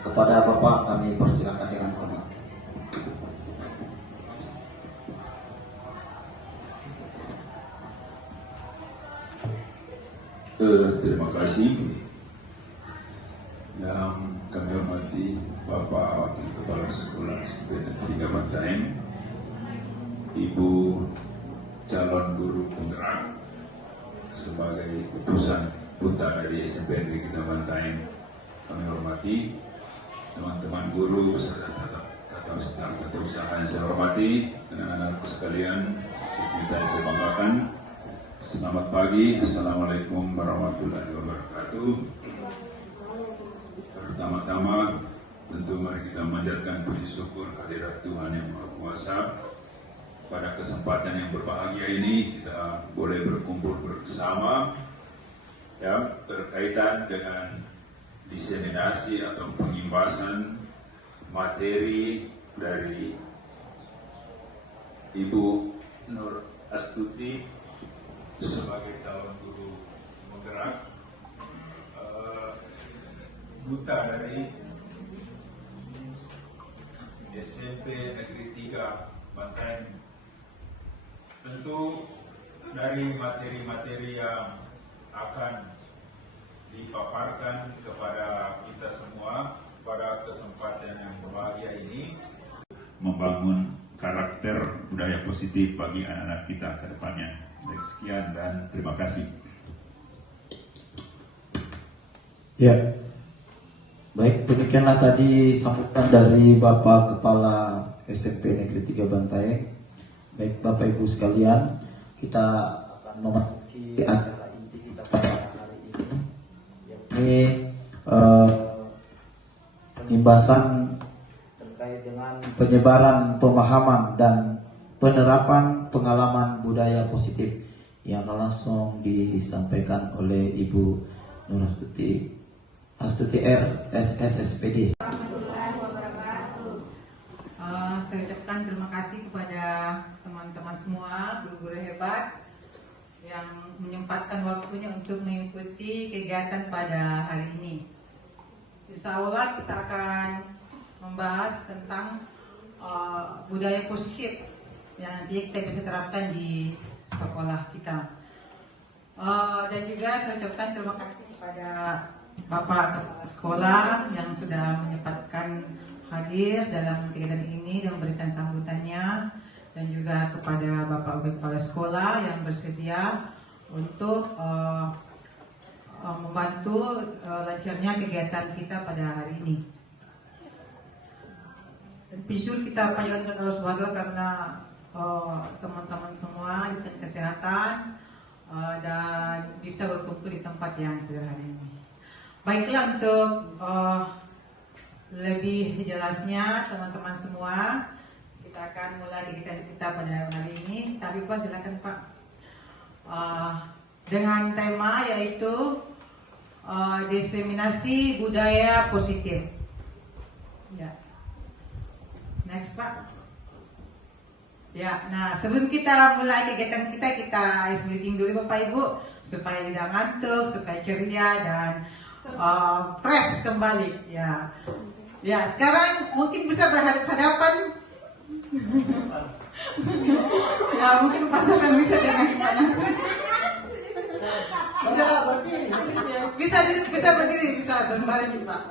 Kepada Bapak kami persilakan dengan hormat. Terima kasih yang kami hormati Bapak Wakil Kepala Sekolah SMP Negeri 3 Bantaeng, Ibu calon guru penggerak sebagai utusan putra dari SMP Negeri 3 Bantaeng. Kami hormati teman-teman guru beserta staf tata usaha yang saya hormati, dan anak-anakku sekalian, secinta yang saya banggakan. Selamat pagi, Assalamualaikum warahmatullahi wabarakatuh. Pertama-tama, tentu mari kita memanjatkan puji syukur kehadirat Tuhan Yang Maha Kuasa. Pada kesempatan yang berbahagia ini, kita boleh berkumpul bersama ya, berkaitan dengan diseminasi atau pengimbasan materi dari Ibu Nur Astuti sebagai calon guru penggerak, duta dari SMP Negeri 3 Bantaeng. Tentu dari materi-materi yang akan dipaparkan kepada kita semua pada kesempatan yang berbahagia ini, membangun karakter budaya positif bagi anak-anak kita ke depannya. Sekian dan terima kasih. Ya, baik, demikianlah tadi sambutan dari Bapak Kepala SMP Negeri 3 Bantaeng. Baik Bapak Ibu sekalian, kita akan memasuki acara inti kita pada hari ini, yakni pengimbasan terkait dengan penyebaran pemahaman dan penerapan pengalaman budaya positif yang langsung disampaikan oleh Ibu Nur Astuti R. SSSPD. Saya ucapkan terima kasih kepada teman-teman semua, guru-guru hebat yang menyempatkan waktunya untuk mengikuti kegiatan pada hari ini. Insya Allah kita akan membahas tentang budaya positif yang nanti kita bisa terapkan di sekolah kita. Dan juga saya ucapkan terima kasih kepada Bapak Kepala Sekolah yang sudah menyempatkan hadir dalam kegiatan ini dan memberikan sambutannya, dan juga kepada Bapak Kepala Sekolah yang bersedia untuk membantu lancarnya kegiatan kita pada hari ini. Dan puji kita panjatkan kepada Allah Subhanahu wa Ta'ala karena teman-teman semua diberikan kesehatan dan bisa berkumpul di tempat yang sederhana ini. Baiklah, untuk lebih jelasnya teman-teman semua, kita akan mulai kegiatan kita pada hari ini. Tapi Pak, silakan Pak, dengan tema yaitu diseminasi budaya positif. Ya. Next Pak. Ya, nah sebelum kita mulai kegiatan kita isi meeting dulu Bapak Ibu, supaya tidak ngantuk, supaya ceria dan fresh kembali. Ya, ya sekarang mungkin bisa berhadapan. Ya mungkin pasangan bisa dengan panas. Bisa berdiri, bisa sembarang Pak.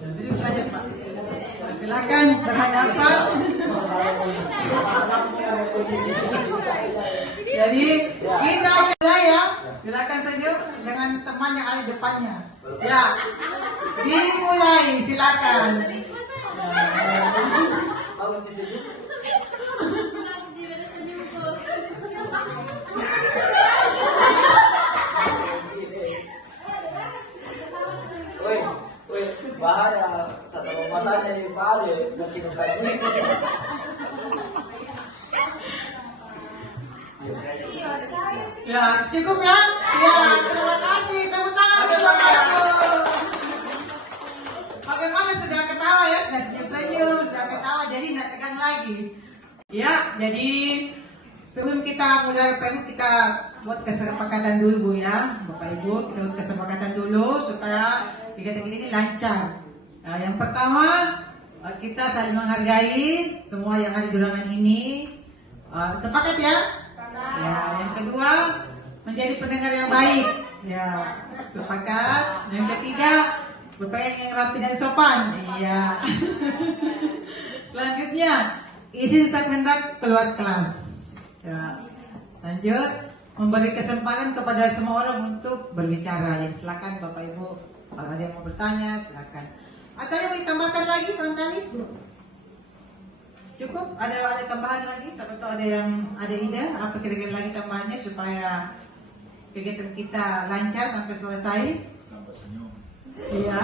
Jadi saja Pak. Silakan berhadapan. Jadi kita mulai ya. Silakan saja dengan teman yang ada depannya. Ya, dimulai silakan. Bahaya, tatap matanya yang bahaya, makin tadi. Ya, cukup ya. Ya, terima kasih. Tepuk tangan untuk Bapak Ibu. Bagaimana, sudah ketawa ya? Sudah senyum-senyum, sudah ketawa, jadi tidak tegang lagi. Ya, jadi sebelum kita mulai Bapak Ibu, kita buat kesepakatan dulu Bu ya. Bapak Ibu, kita buat kesepakatan dulu supaya kegiatan ini lancar. Nah, yang pertama kita saling menghargai semua yang ada di ruangan ini. Sepakat ya? Ya. Yang kedua menjadi pendengar yang baik. Ya, sepakat. Yang ketiga berpakaian yang rapi dan sopan. Iya. Selanjutnya izin saat hendak keluar kelas. Ya. Lanjut, memberi kesempatan kepada semua orang untuk berbicara. Ya, silakan Bapak Ibu, kalau ada yang mau bertanya silakan. Atau yang mau ditambahkan lagi barangkali? Cukup? Ada tambahan lagi? Siapa tahu ada yang ada ide apa kira-kira lagi tambahannya supaya kegiatan kita lancar sampai selesai? Tambah senyum. Iya,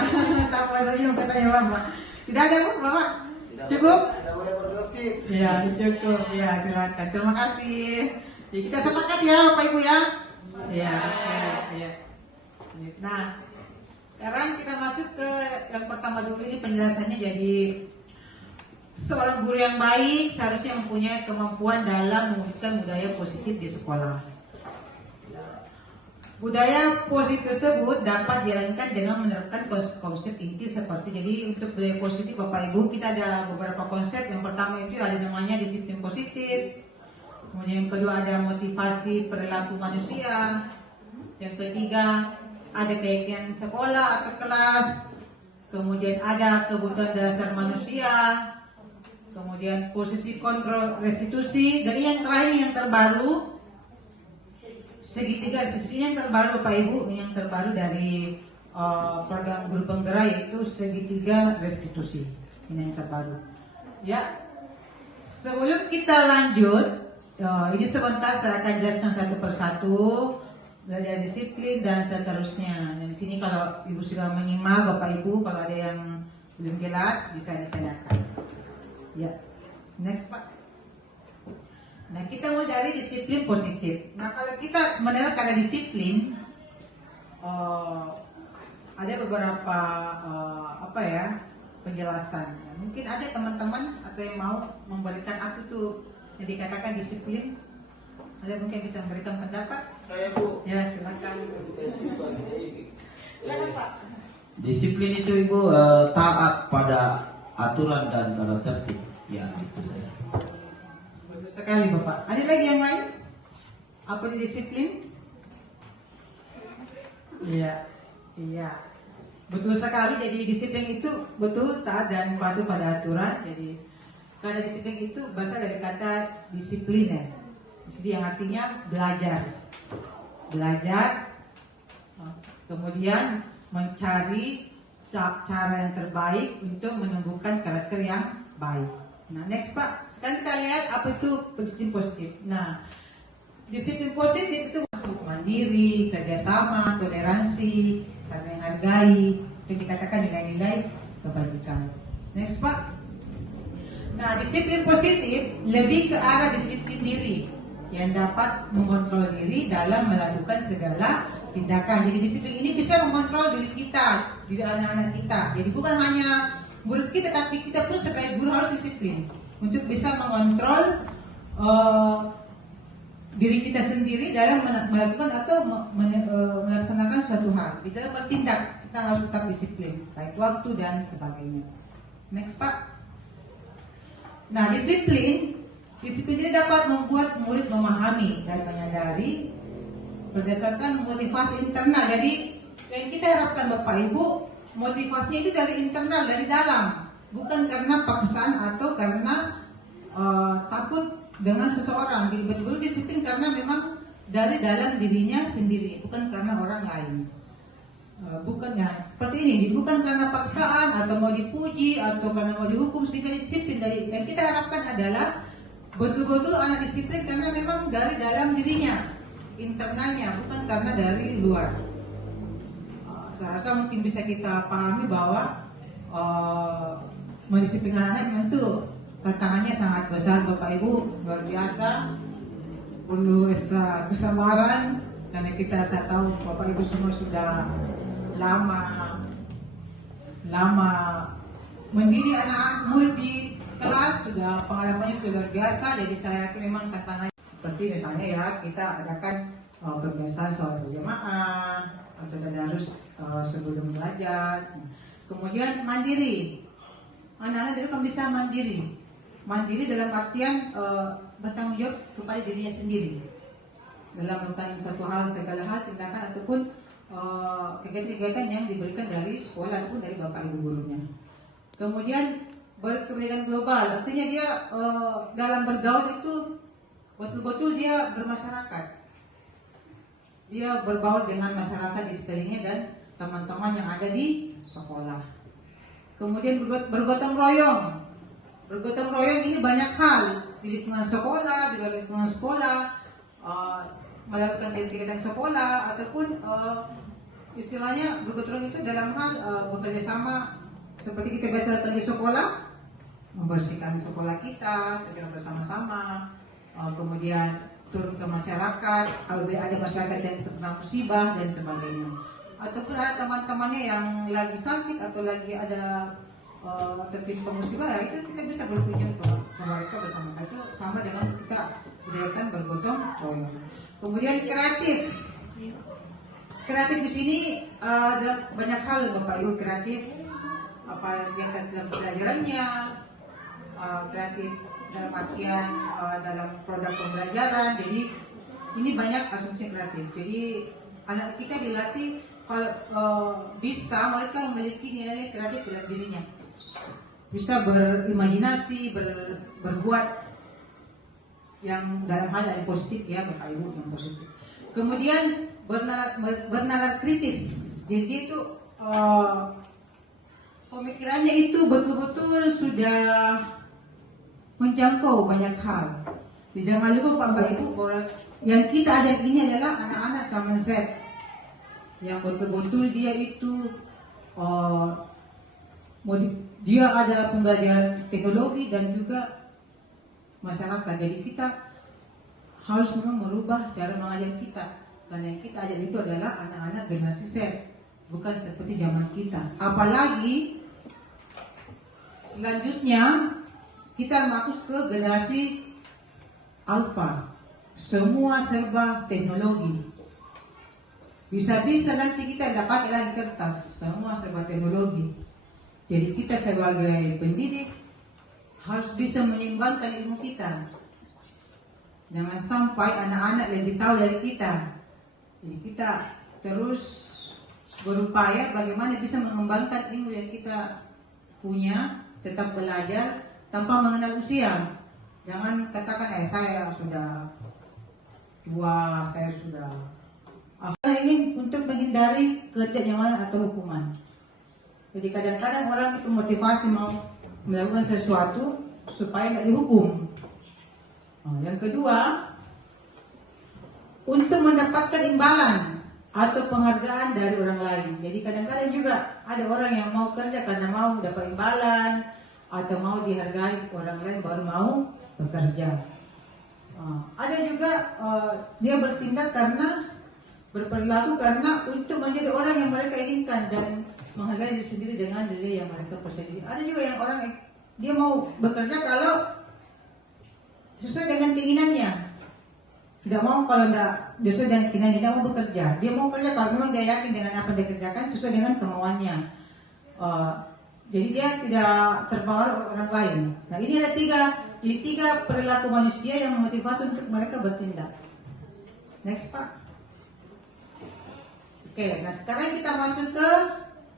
tambah senyum katanya Bapak. Tidak ada Bu, Bapak? Cukup? Tidak boleh bergosip. Iya, cukup. Ya, silakan. Terima kasih. Jadi kita sepakat ya Bapak Ibu ya. Iya, iya. Nah, sekarang kita masuk ke yang pertama dulu, ini penjelasannya. Jadi seorang guru yang baik seharusnya mempunyai kemampuan dalam mewujudkan budaya positif di sekolah. Budaya positif tersebut dapat dijalankan dengan menerapkan konsep inti seperti, jadi untuk budaya positif Bapak Ibu kita ada beberapa konsep. Yang pertama itu ada namanya disiplin positif. Kemudian yang kedua ada motivasi perilaku manusia. Yang ketiga ada keyakinan sekolah atau kelas. Kemudian ada kebutuhan dasar manusia. Kemudian posisi kontrol restitusi. Dan yang terakhir yang terbaru segitiga restitusi yang terbaru Bapak Ibu, yang terbaru dari program guru penggerak yaitu segitiga restitusi. Ini yang terbaru. Ya. Sebelum kita lanjut, ini sebentar saya akan jelaskan satu persatu dari disiplin dan seterusnya. Dan di sini kalau Ibu sudah menyimak, Bapak Ibu kalau ada yang belum jelas bisa ditanyakan. Ya, next Pak. Nah, kita mau dari disiplin positif. Nah, kalau kita mendengar kata disiplin, ada beberapa penjelasan. Mungkin ada teman-teman atau yang mau memberikan apa itu yang dikatakan disiplin. Ada mungkin bisa memberikan pendapat? Saya Bu. Ya, silakan. Siswa ini. Silakan Pak. Disiplin itu Ibu taat pada aturan dan tata tertib. Ya, itu saya. Bagus sekali Bapak. Ada lagi yang lain? Apa itu disiplin? Iya, iya. Betul sekali. Jadi disiplin itu betul taat dan patuh pada aturan. Jadi kata disiplin itu berasal dari kata disiplin ya. Jadi yang artinya belajar. Belajar, kemudian mencari cara yang terbaik untuk menumbuhkan karakter yang baik. Nah, next Pak. Sekarang kita lihat apa itu disiplin positif. Nah, disiplin positif itu masuk mandiri, kerjasama, toleransi, saling menghargai, itu dikatakan nilai-nilai kebajikan. Next Pak. Nah, disiplin positif lebih ke arah disiplin diri yang dapat mengontrol diri dalam melakukan segala tindakan. Jadi disiplin ini bisa mengontrol diri kita, diri anak-anak kita. Jadi bukan hanya murid kita, tapi kita pun sebagai guru harus disiplin untuk bisa mengontrol diri kita sendiri dalam melakukan atau melaksanakan suatu hal. Di dalam bertindak kita harus tetap disiplin, baik waktu dan sebagainya. Next Pak. Nah, disiplin ini dapat membuat murid memahami dan menyadari berdasarkan motivasi internal. Jadi yang kita harapkan Bapak Ibu, motivasinya itu dari internal, dari dalam, bukan karena paksaan atau karena takut dengan seseorang. Jadi betul-betul disiplin karena memang dari dalam dirinya sendiri, bukan karena orang lain. Bukan ya seperti ini, bukan karena paksaan atau mau dipuji atau karena mau dihukum sehingga disiplin. Dari yang kita harapkan adalah betul-betul anak disiplin karena memang dari dalam dirinya, internalnya, bukan karena dari luar. Saya rasa mungkin bisa kita pahami bahwa mendisiplinkan anak memang itu tantangannya sangat besar Bapak Ibu, luar biasa, perlu ekstra kesabaran. Karena saya tahu Bapak Ibu semua sudah lama mendidik anak murid di kelas, sudah pengalamannya sudah luar biasa. Jadi saya memang tantangannya seperti misalnya ya kita adakan pembiasaan soal berjamaah atau tadarus sebelum belajar. Kemudian mandiri. Anak-anak itu kan bisa mandiri. Mandiri dalam artian bertanggung jawab kepada dirinya sendiri dalam melakukan satu hal, segala hal, tindakan ataupun kegiatan-kegiatan yang diberikan dari sekolah ataupun dari bapak ibu gurunya. Kemudian berkepentingan global, artinya dia dalam bergaul itu betul-betul dia bermasyarakat. Dia berbaur dengan masyarakat di sekelilingnya dan teman-teman yang ada di sekolah. Kemudian bergotong royong. Bergotong royong ini banyak hal di lingkungan sekolah, di luar lingkungan sekolah, melakukan kegiatan sekolah ataupun istilahnya bergotong royong itu dalam hal bekerja sama seperti kita biasa lakukan di sekolah, membersihkan sekolah kita secara bersama-sama, kemudian turun ke masyarakat, kalau ada masyarakat yang terkena musibah dan sebagainya. Ataupun ada teman-temannya yang lagi sakit atau lagi ada tertimpa musibah, ya itu kita bisa berkunjung ke mereka bersama-sama. Itu sama dengan kita budayakan bergotong royong. Kemudian kreatif. Kreatif di sini ada banyak hal Bapak Ibu. Kreatif apa yang dalam pelajarannya, kreatif dalam artian dalam produk pembelajaran. Jadi ini banyak asumsi kreatif. Jadi anak kita dilatih kalau bisa mereka memiliki nilai kreatif dalam dirinya, bisa berimajinasi, berbuat yang dalam hal yang positif ya Bapak Ibu, yang positif. Kemudian bernalar kritis. Jadi itu pemikirannya itu betul-betul sudah menjangkau banyak hal. Jangan lupa Bapak Ibu bahwa yang kita ada ini adalah anak-anak sama set yang betul-betul dia itu dia ada pembelajaran teknologi dan juga masyarakat. Jadi kita harus memang merubah cara mengajar kita, karena yang kita ajar itu adalah anak-anak generasi Z, bukan seperti zaman kita. Apalagi selanjutnya kita masuk ke generasi Alpha, semua serba teknologi. Bisa-bisa nanti kita dapat lagi kertas, semua serba teknologi. Jadi kita sebagai pendidik harus bisa menyeimbangkan ilmu kita. Jangan sampai anak-anak lebih tahu dari kita. Jadi kita terus berupaya bagaimana bisa mengembangkan ilmu yang kita punya, tetap belajar tanpa mengenal usia. Jangan katakan saya sudah tua, saya sudah ini untuk menghindari ketidaknyamanan atau hukuman. Jadi kadang-kadang orang itu motivasi mau melakukan sesuatu supaya tidak dihukum. Yang kedua, untuk mendapatkan imbalan atau penghargaan dari orang lain. Jadi kadang-kadang juga ada orang yang mau kerja karena mau dapat imbalan atau mau dihargai orang lain baru mau bekerja. Ada juga dia bertindak karena berperilaku karena untuk menjadi orang yang mereka inginkan dan menghargai diri sendiri dengan nilai yang mereka percaya. Ada juga yang orang dia mau bekerja kalau sesuai dengan keinginannya, tidak mau kalau tidak sesuai dengan keinginannya, tidak mau bekerja. Dia mau kerja kalau memang dia yakin dengan apa yang dia kerjakan sesuai dengan kemauannya. Jadi dia tidak terpengaruh orang lain. Nah ini ada tiga perilaku manusia yang memotivasi untuk mereka bertindak. Next Pak. Oke, nah sekarang kita masuk ke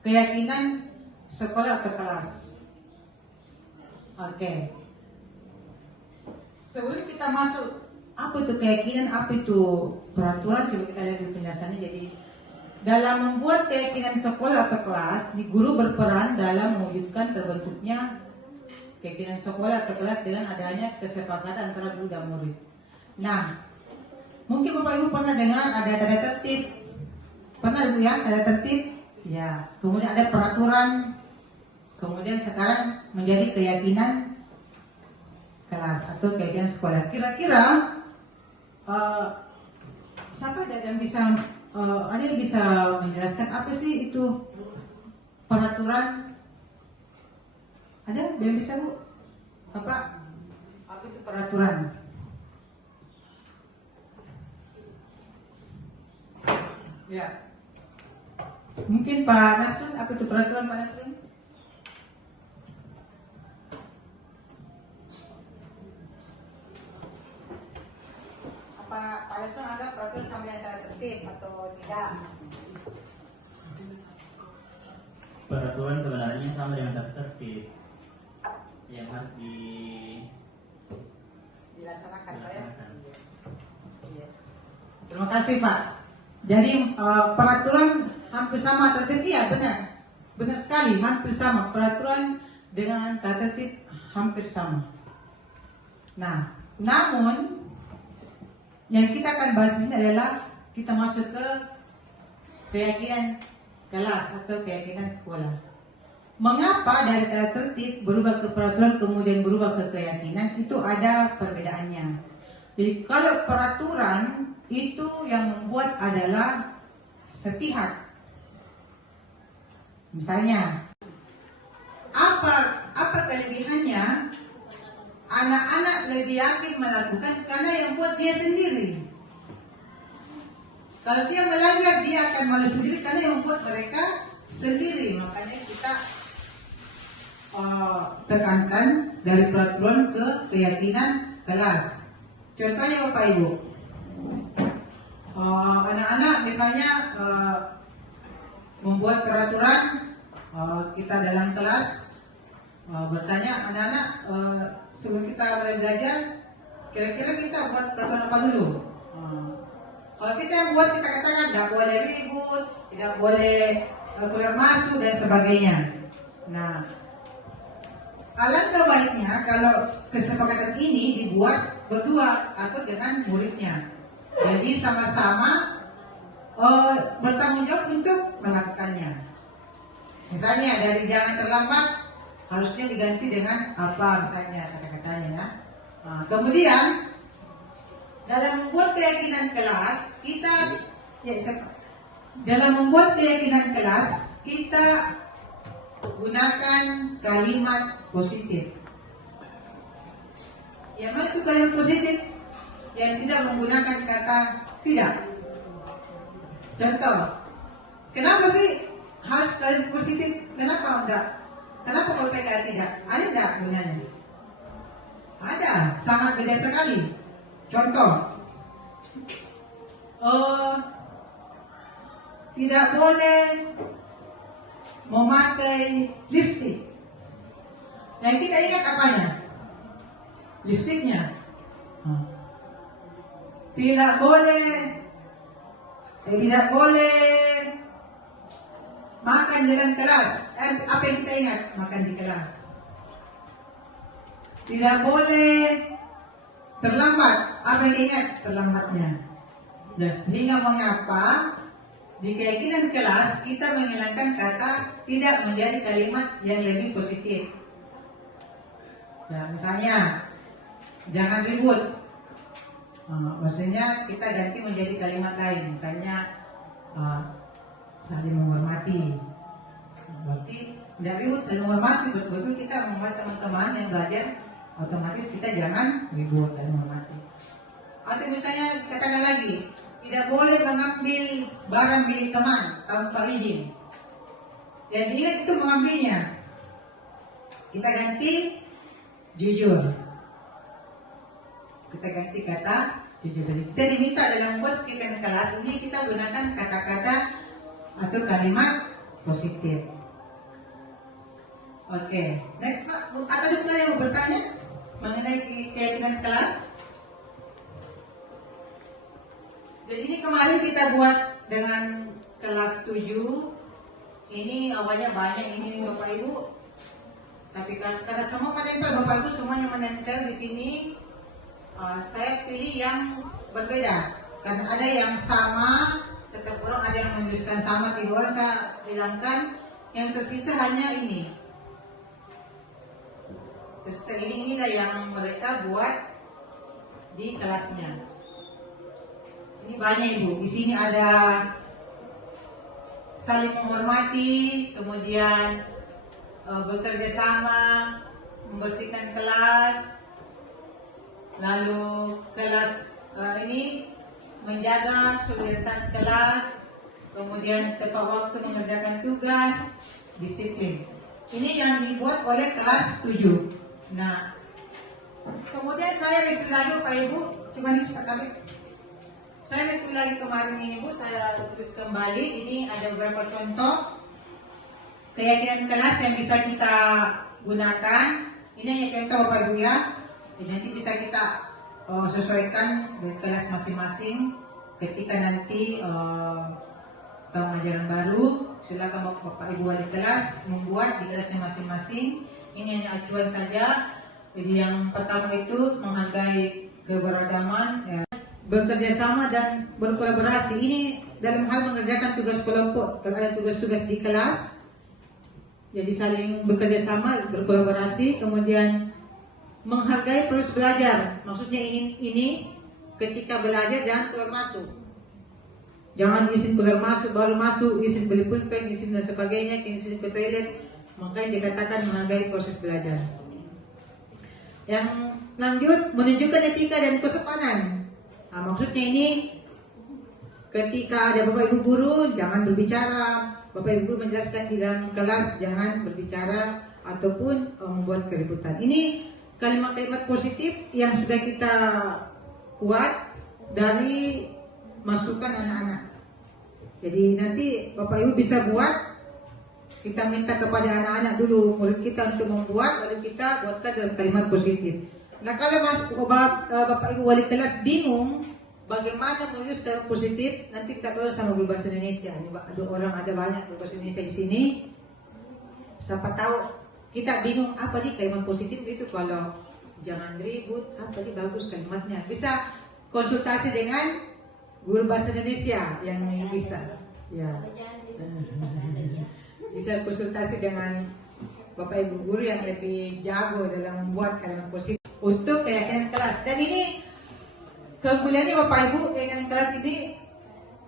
keyakinan sekolah atau kelas. Oke. Sebelum kita masuk, apa itu keyakinan, apa itu peraturan, coba kita lihat di penjelasannya. Jadi, dalam membuat keyakinan sekolah atau kelas, guru berperan dalam mewujudkan terbentuknya keyakinan sekolah atau kelas dengan adanya kesepakatan antara guru dan murid. Nah, mungkin Bapak Ibu pernah dengar ada tanda tertib. Pernah Bu ya, ada tertib? Ya. Kemudian ada peraturan. Kemudian sekarang menjadi keyakinan kelas atau keyakinan sekolah. Kira-kira siapa yang bisa ada yang bisa menjelaskan apa sih itu peraturan? Ada yang bisa Bu? Apa itu peraturan? Ya. Mungkin Pak Nasrun, apa itu peraturan Pak Nasrun? Pak Yusuf ada peraturan sambil tata tertib atau tidak? Peraturan sebenarnya sama dengan tata tertib yang harus Dilaksanakan, Pak ya? dilaksanakan. Iya. Terima kasih Pak. Jadi peraturan hampir sama tata tertib, iya benar sekali, hampir sama peraturan dengan tata tertib hampir sama. Nah, namun yang kita akan bahas ini adalah kita masuk ke keyakinan kelas atau keyakinan sekolah. Mengapa dari tata tertib berubah ke peraturan kemudian berubah ke keyakinan, itu ada perbedaannya. Jadi kalau peraturan itu yang membuat adalah sepihak. Misalnya, apa kelebihannya? Anak-anak lebih yakin melakukan karena yang buat dia sendiri. Kalau dia melanggar, dia akan malu sendiri karena yang buat mereka sendiri. Makanya kita tekankan dari peraturan ke keyakinan kelas. Contohnya Bapak Ibu, anak-anak misalnya membuat peraturan, kita dalam kelas bertanya anak-anak, sebelum kita mulai belajar, kira-kira kita buat peraturan apa dulu? Kalau kita yang buat, kita katakan tidak boleh ribut, tidak boleh keluar masuk dan sebagainya. Nah, alangkah baiknya kalau kesepakatan ini dibuat berdua atau dengan muridnya. Jadi sama-sama bertanggung jawab untuk melakukannya. Misalnya dari jangan terlambat, harusnya diganti dengan apa misalnya kata-katanya. Nah, kemudian dalam membuat keyakinan kelas kita gunakan kalimat positif. Yang mana itu kalimat positif? Yang tidak menggunakan kata tidak. Contoh, kenapa sih harus kalimat positif? Kenapa enggak? Kenapa kalau pakai tidak? Ada enggak gunanya? Ada, sangat beda sekali. Contoh, tidak boleh memakai lipstick. Yang kita ingat apanya? Lipsticknya. Tidak boleh makan di dalam kelas. Apa yang kita ingat? Makan di kelas. Tidak boleh terlambat. Apa yang diingat? Terlambatnya. Dan sehingga mengapa di keyakinan kelas kita menghilangkan kata tidak menjadi kalimat yang lebih positif. Nah, misalnya jangan ribut. Maksudnya kita ganti menjadi kalimat lain. Misalnya saling menghormati. Berarti tidak ribut, saling menghormati. Betul-betul kita menghormati teman-teman yang belajar. Otomatis kita jangan ribut dan menghormati. Atau misalnya katakan lagi, tidak boleh mengambil barang milik teman tanpa izin. Yang diingat itu mengambilnya. Kita ganti jujur. Kita ganti kata jujur. Jadi kita diminta dalam buat keyakinan kelas ini kita gunakan kata-kata atau kalimat positif. Oke, next Pak. Ada juga yang bertanya mengenai keyakinan kelas? Jadi ini kemarin kita buat dengan kelas 7. Ini awalnya banyak ini Bapak Ibu. Tapi karena semua menempel Bapak Ibu semuanya menempel di sini, saya pilih yang berbeda. Karena ada yang sama, setiap orang ada yang menuliskan sama, di luar saya hilangkan. Yang tersisa hanya ini. Terus inilah yang mereka buat di kelasnya. Ini banyak Ibu. Di sini ada saling menghormati, kemudian bekerja sama, membersihkan kelas, lalu kelas ini menjaga soliditas kelas, kemudian tepat waktu mengerjakan tugas, disiplin. Ini yang dibuat oleh kelas 7. Nah, kemudian saya review lagi Pak Ibu, cuma ini cepat kami. Saya review lagi kemarin ini Bu, saya tulis kembali. Ini ada beberapa contoh keyakinan kelas yang bisa kita gunakan. Ini hanya contoh Bapak Ibu ya. Jadi nanti bisa kita sesuaikan di kelas masing-masing. Ketika nanti tahun ajaran baru, silakan Bapak Ibu wali kelas membuat di kelasnya masing-masing. Ini hanya acuan saja. Jadi yang pertama itu menghargai keberagaman, ya, bekerja sama dan berkolaborasi. Ini dalam hal mengerjakan tugas kelompok, kalau ada tugas-tugas di kelas, jadi saling bekerja sama, berkolaborasi. Kemudian menghargai proses belajar. Maksudnya ini ketika belajar jangan keluar masuk. Jangan izin keluar masuk, baru masuk, izin beli pulpen, izin dan sebagainya, izin ke toilet. Makanya dikatakan menghargai proses belajar. Yang lanjut, menunjukkan etika dan kesopanan. Nah, maksudnya ini ketika ada Bapak Ibu guru jangan berbicara, Bapak Ibu guru menjelaskan di dalam kelas jangan berbicara ataupun membuat keributan. Ini kalimat-kalimat positif yang sudah kita buat dari masukan anak-anak. Jadi nanti Bapak Ibu bisa buat, kita minta kepada anak-anak dulu, murid kita untuk membuat, lalu kita buatkan dalam kalimat positif. Nah kalau Bapak Ibu wali kelas bingung bagaimana menulis kalimat positif, nanti kita tolong sama guru bahasa Indonesia. Ada banyak guru bahasa Indonesia di sini. Siapa tahu kita bingung apa sih kalimat positif itu, kalau jangan ribut, apa sih bagus kalimatnya. Bisa konsultasi dengan guru bahasa Indonesia yang bisa. Ya. Bisa konsultasi dengan Bapak Ibu guru yang lebih jago dalam membuat kalimat positif untuk keyakinan kelas. Dan ini keunggulannya Bapak Ibu, keyakinan kelas ini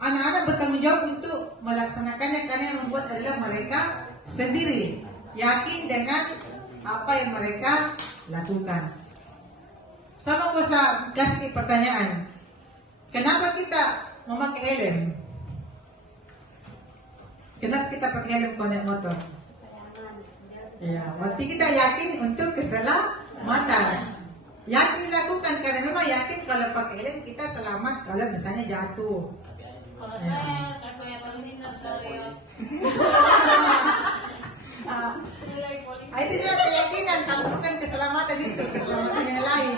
anak-anak bertanggung jawab untuk melaksanakannya karena yang membuat adalah mereka sendiri, yakin dengan apa yang mereka lakukan. Sama usah kasih pertanyaan, kenapa kita memakai helm? Kenapa kita pakai helm kalau naik motor? Ya, berarti kita yakin untuk keselamatan. Yakin dilakukan karena memang yakin kalau pakai helm kita selamat kalau misalnya jatuh. Kalau saya punya ini notarius. Itu juga keyakinan, tapi bukan keselamatan itu, keselamatan yang lain.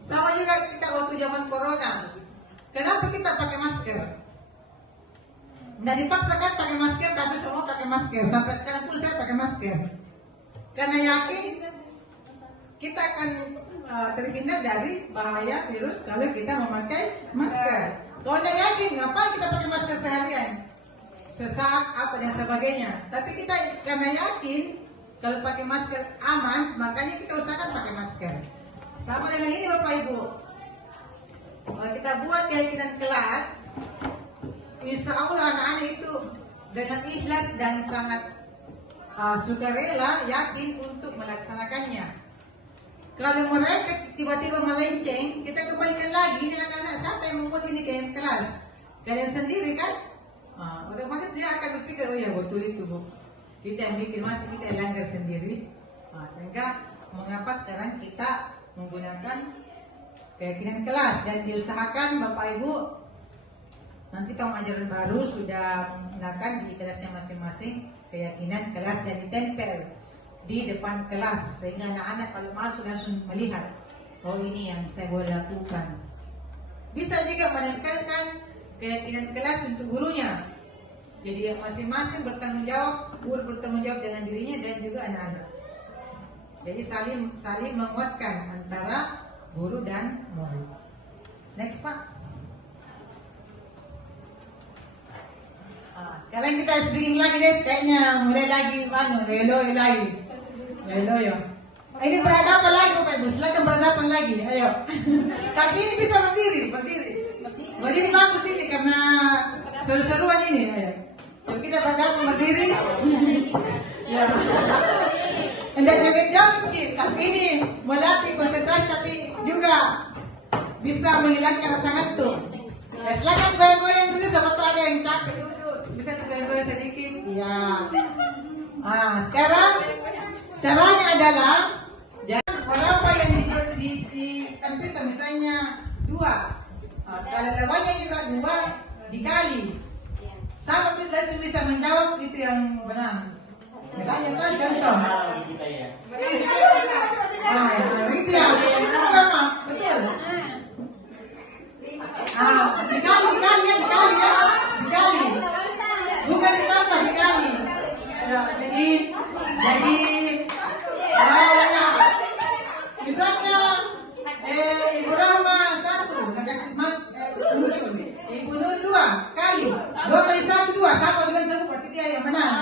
Sama juga kita waktu zaman corona. Kenapa kita pakai masker? Nggak dipaksakan pakai masker, tapi semua pakai masker. Sampai sekarang pun saya pakai masker. Karena yakin kita akan terhindar dari bahaya virus kalau kita memakai masker. Kalau nggak yakin, ngapain kita pakai masker seharian? Sesak, apa dan sebagainya. Tapi kita karena yakin kalau pakai masker aman, makanya kita usahakan pakai masker. Sama dengan ini Bapak Ibu. Kalau kita buat keyakinan kelas, insya Allah anak-anak itu dengan ikhlas dan sangat sukarela, yakin untuk melaksanakannya. Kalau mereka tiba-tiba melenceng, kita kembalikan lagi dengan anak-anak siapa yang membuat ini keyakinan kelas. Kalian sendiri kan? Otomatis dia akan berpikir, oh ya betul itu Bu. Kita yang bikin masih kita yang langgar sendiri. Sehingga mengapa sekarang kita menggunakan keyakinan kelas dan diusahakan Bapak Ibu nanti tahun ajaran baru sudah menggunakan di kelasnya masing-masing keyakinan kelas dan ditempel di depan kelas sehingga anak-anak kalau masuk langsung melihat, oh ini yang saya boleh lakukan. Bisa juga menempelkan keyakinan kelas untuk gurunya. Jadi masing-masing bertanggung jawab, guru bertanggung jawab dengan dirinya dan juga anak-anak. Jadi saling menguatkan antara guru dan murid. Next Pak. Sekarang kita speaking lagi deh, kayaknya mulai lagi lelo lagi. Lelo ya. Ini berhadapan lagi Bapak Ibu, silakan berhadapan lagi, ayo. Tapi ini bisa berdiri. Berdiri bagus ini karena seru-seruan ini, ayo. Jadi kita berhadapan berdiri. Ya. Hendak joget-joget sih, tapi ini melatih konsentrasi tapi juga bisa menghilangkan rasa ngantuk. Ya, silakan goyang-goyang dulu, sama tuh ada yang capek dulu. Bisa goyang-goyang sedikit. Ya. Sekarang caranya adalah jangan berapa yang ditampilkan misalnya 2. Kalau lawannya juga 2 dikali. Sama kita bisa menjawab itu yang benar. Misalnya kan contoh. Kita ya. Itu ya. Betul. Dikali ya. Dikali. Bukan ditambah, dikali. Jadi misalnya Ibu Rama 1, Ibu Nur 2 kali. 2 kali 1 2 sama dengan satu berarti dia yang menang.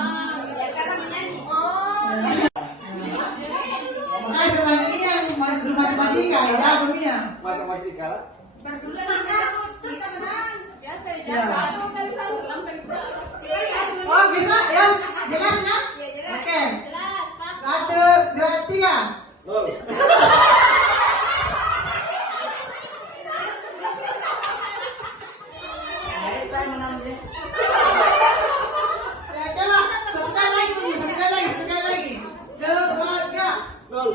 Makanya semuanya ini yang guru matematika ya, jagonya. Matematika. Kita menang. Ya, 1 kali 1 sampai 1. Oh bisa ya, jelas ya? Oke. 1 2 3. Nol. Saya menang ya. Ya coba, sekali lagi. 2 3. Nol.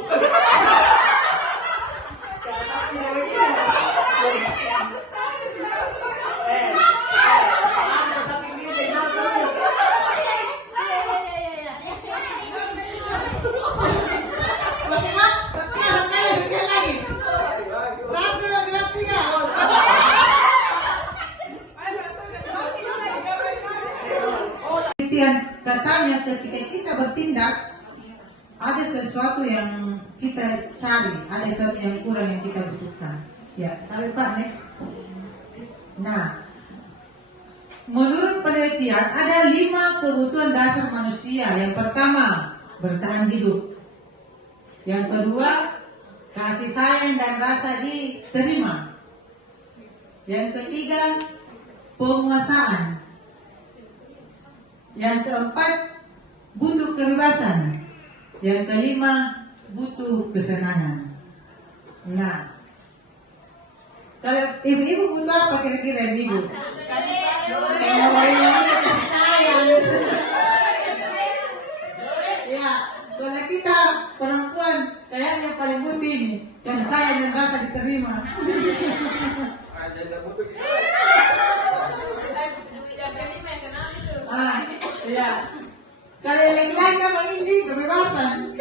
Katanya ketika kita bertindak ada sesuatu yang kita cari, ada sesuatu yang kurang yang kita butuhkan. Ya, tapi Pak next. Nah, menurut penelitian ada 5 kebutuhan dasar manusia. Yang pertama, bertahan hidup. Yang kedua, kasih sayang dan rasa diterima. Yang ketiga, penguasaan. Yang keempat, butuh kebebasan. Yang kelima, butuh kesenangan. Nah, kalau ibu-ibu butuh apa kira-kira ibu? Ya, kalau kita perempuan kayaknya paling butuh ini, kasih sayang dan rasa diterima. Ya. Kalau yang lain kan ini kebebasan.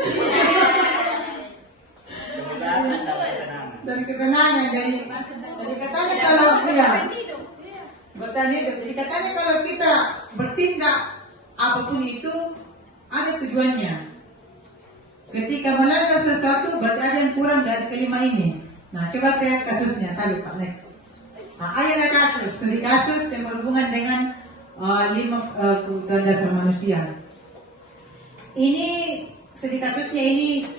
Kebebasan dan kesenangan. Dan kesenangan dari katanya kalau bertahan hidup. Jadi katanya kalau kita bertindak apapun itu ada tujuannya. Ketika melanggar sesuatu berarti ada yang kurang dari kelima ini. Nah, coba lihat kasusnya tadi Pak next. Nah, ada kasus, studi kasus yang berhubungan dengan 5 kebutuhan dasar manusia. Ini studi kasusnya ini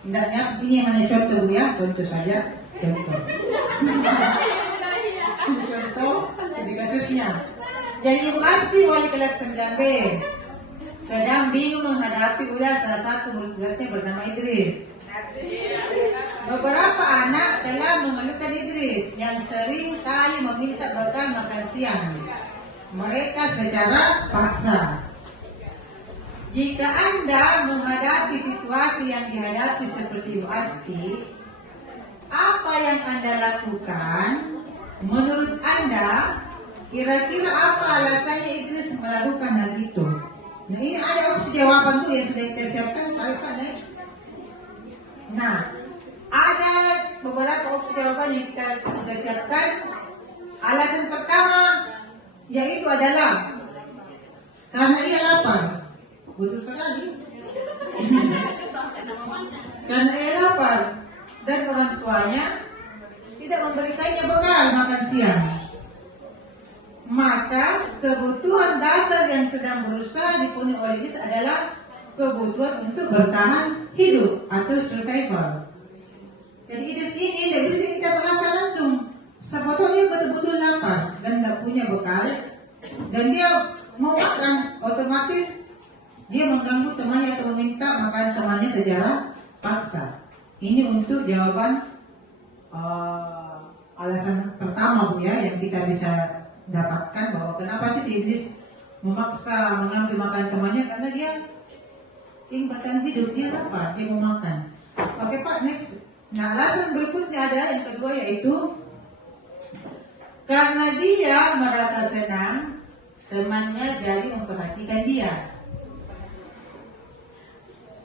hendaknya ini yang hanya contoh ya, contoh saja, contoh. Contoh studi kasusnya. Jadi Ibu Asti wali kelas 9B sedang bingung menghadapi ulas salah satu murid kelasnya bernama Idris. Beberapa anak telah mengeluhkan Idris yang sering kali meminta bekal makan siang mereka secara paksa. Jika Anda menghadapi situasi yang dihadapi seperti Asti, apa yang Anda lakukan? Menurut Anda, kira-kira apa alasannya Idris melakukan hal itu? Nah, ini ada opsi jawaban tuh yang sudah kita siapkan. Ayo Pak next. Nah, ada beberapa opsi jawaban yang kita sudah siapkan. Alasan pertama yaitu adalah karena ia lapar. Betul sekali. Karena ia lapar dan orang tuanya tidak memberikannya bekal makan siang. Maka kebutuhan dasar yang sedang berusaha dipenuhi oleh Idris adalah kebutuhan untuk bertahan hidup atau survival. Jadi Idris ini tidak bisa kita serahkan langsung. Sebetulnya dia betul-betul lapar dan tidak punya bekal, dan dia mau makan, otomatis dia mengganggu temannya atau meminta makan temannya secara paksa. Ini untuk jawaban alasan pertama Bu ya, yang kita bisa dapatkan bahwa kenapa sih si Idris memaksa mengambil makan temannya, karena dia ingin bertahan hidup, dia lapar, dia mau makan. Oke Pak next. Nah, alasan berikutnya ada yang kedua, yaitu karena dia merasa senang temannya jadi memperhatikan dia.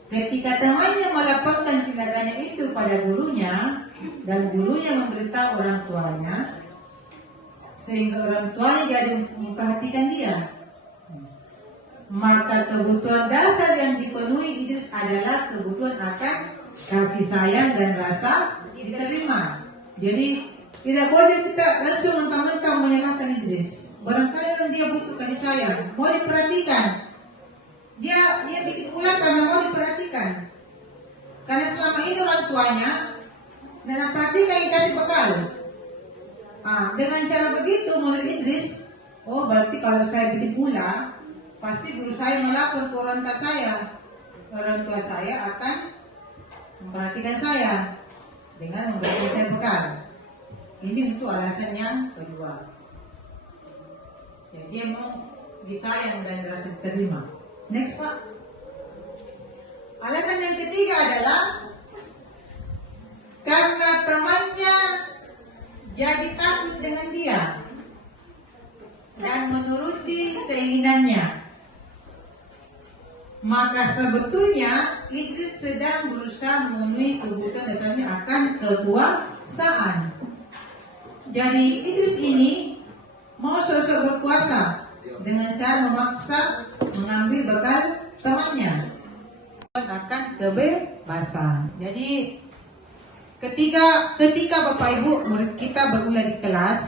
Ketika temannya melaporkan tindakannya itu pada gurunya dan gurunya memberitahu orang tuanya, sehingga orang tuanya jadi memperhatikan dia, maka kebutuhan dasar yang dipenuhi Idris adalah kebutuhan akan kasih sayang dan rasa diterima. Jadi tidak boleh kita langsung mentah-mentah menyalahkan Idris. Barangkali dia butuh kasih sayang, mau diperhatikan. Dia bikin ulah karena mau diperhatikan. Karena selama ini orang tuanya dan perhatikan yang kasih bekal. Dengan cara begitu menurut Idris, oh berarti kalau saya bikin ulah, pasti guru saya melapor ke orang tua saya. Orang tua saya akan memperhatikan saya dengan memberikan saya bekal. Ini untuk alasan yang kedua. Jadi dia mau disayang dan merasa diterima. Next, Pak. Alasan yang ketiga adalah karena temannya jadi takut dengan dia dan menuruti keinginannya. Maka sebetulnya Idris sedang berusaha memenuhi kebutuhan dasarnya akan kekuasaan. Jadi Idris ini mau sosok berkuasa dengan cara memaksa mengambil bekal temannya akan kebebasan. Jadi ketika Bapak Ibu murid kita berulah di kelas,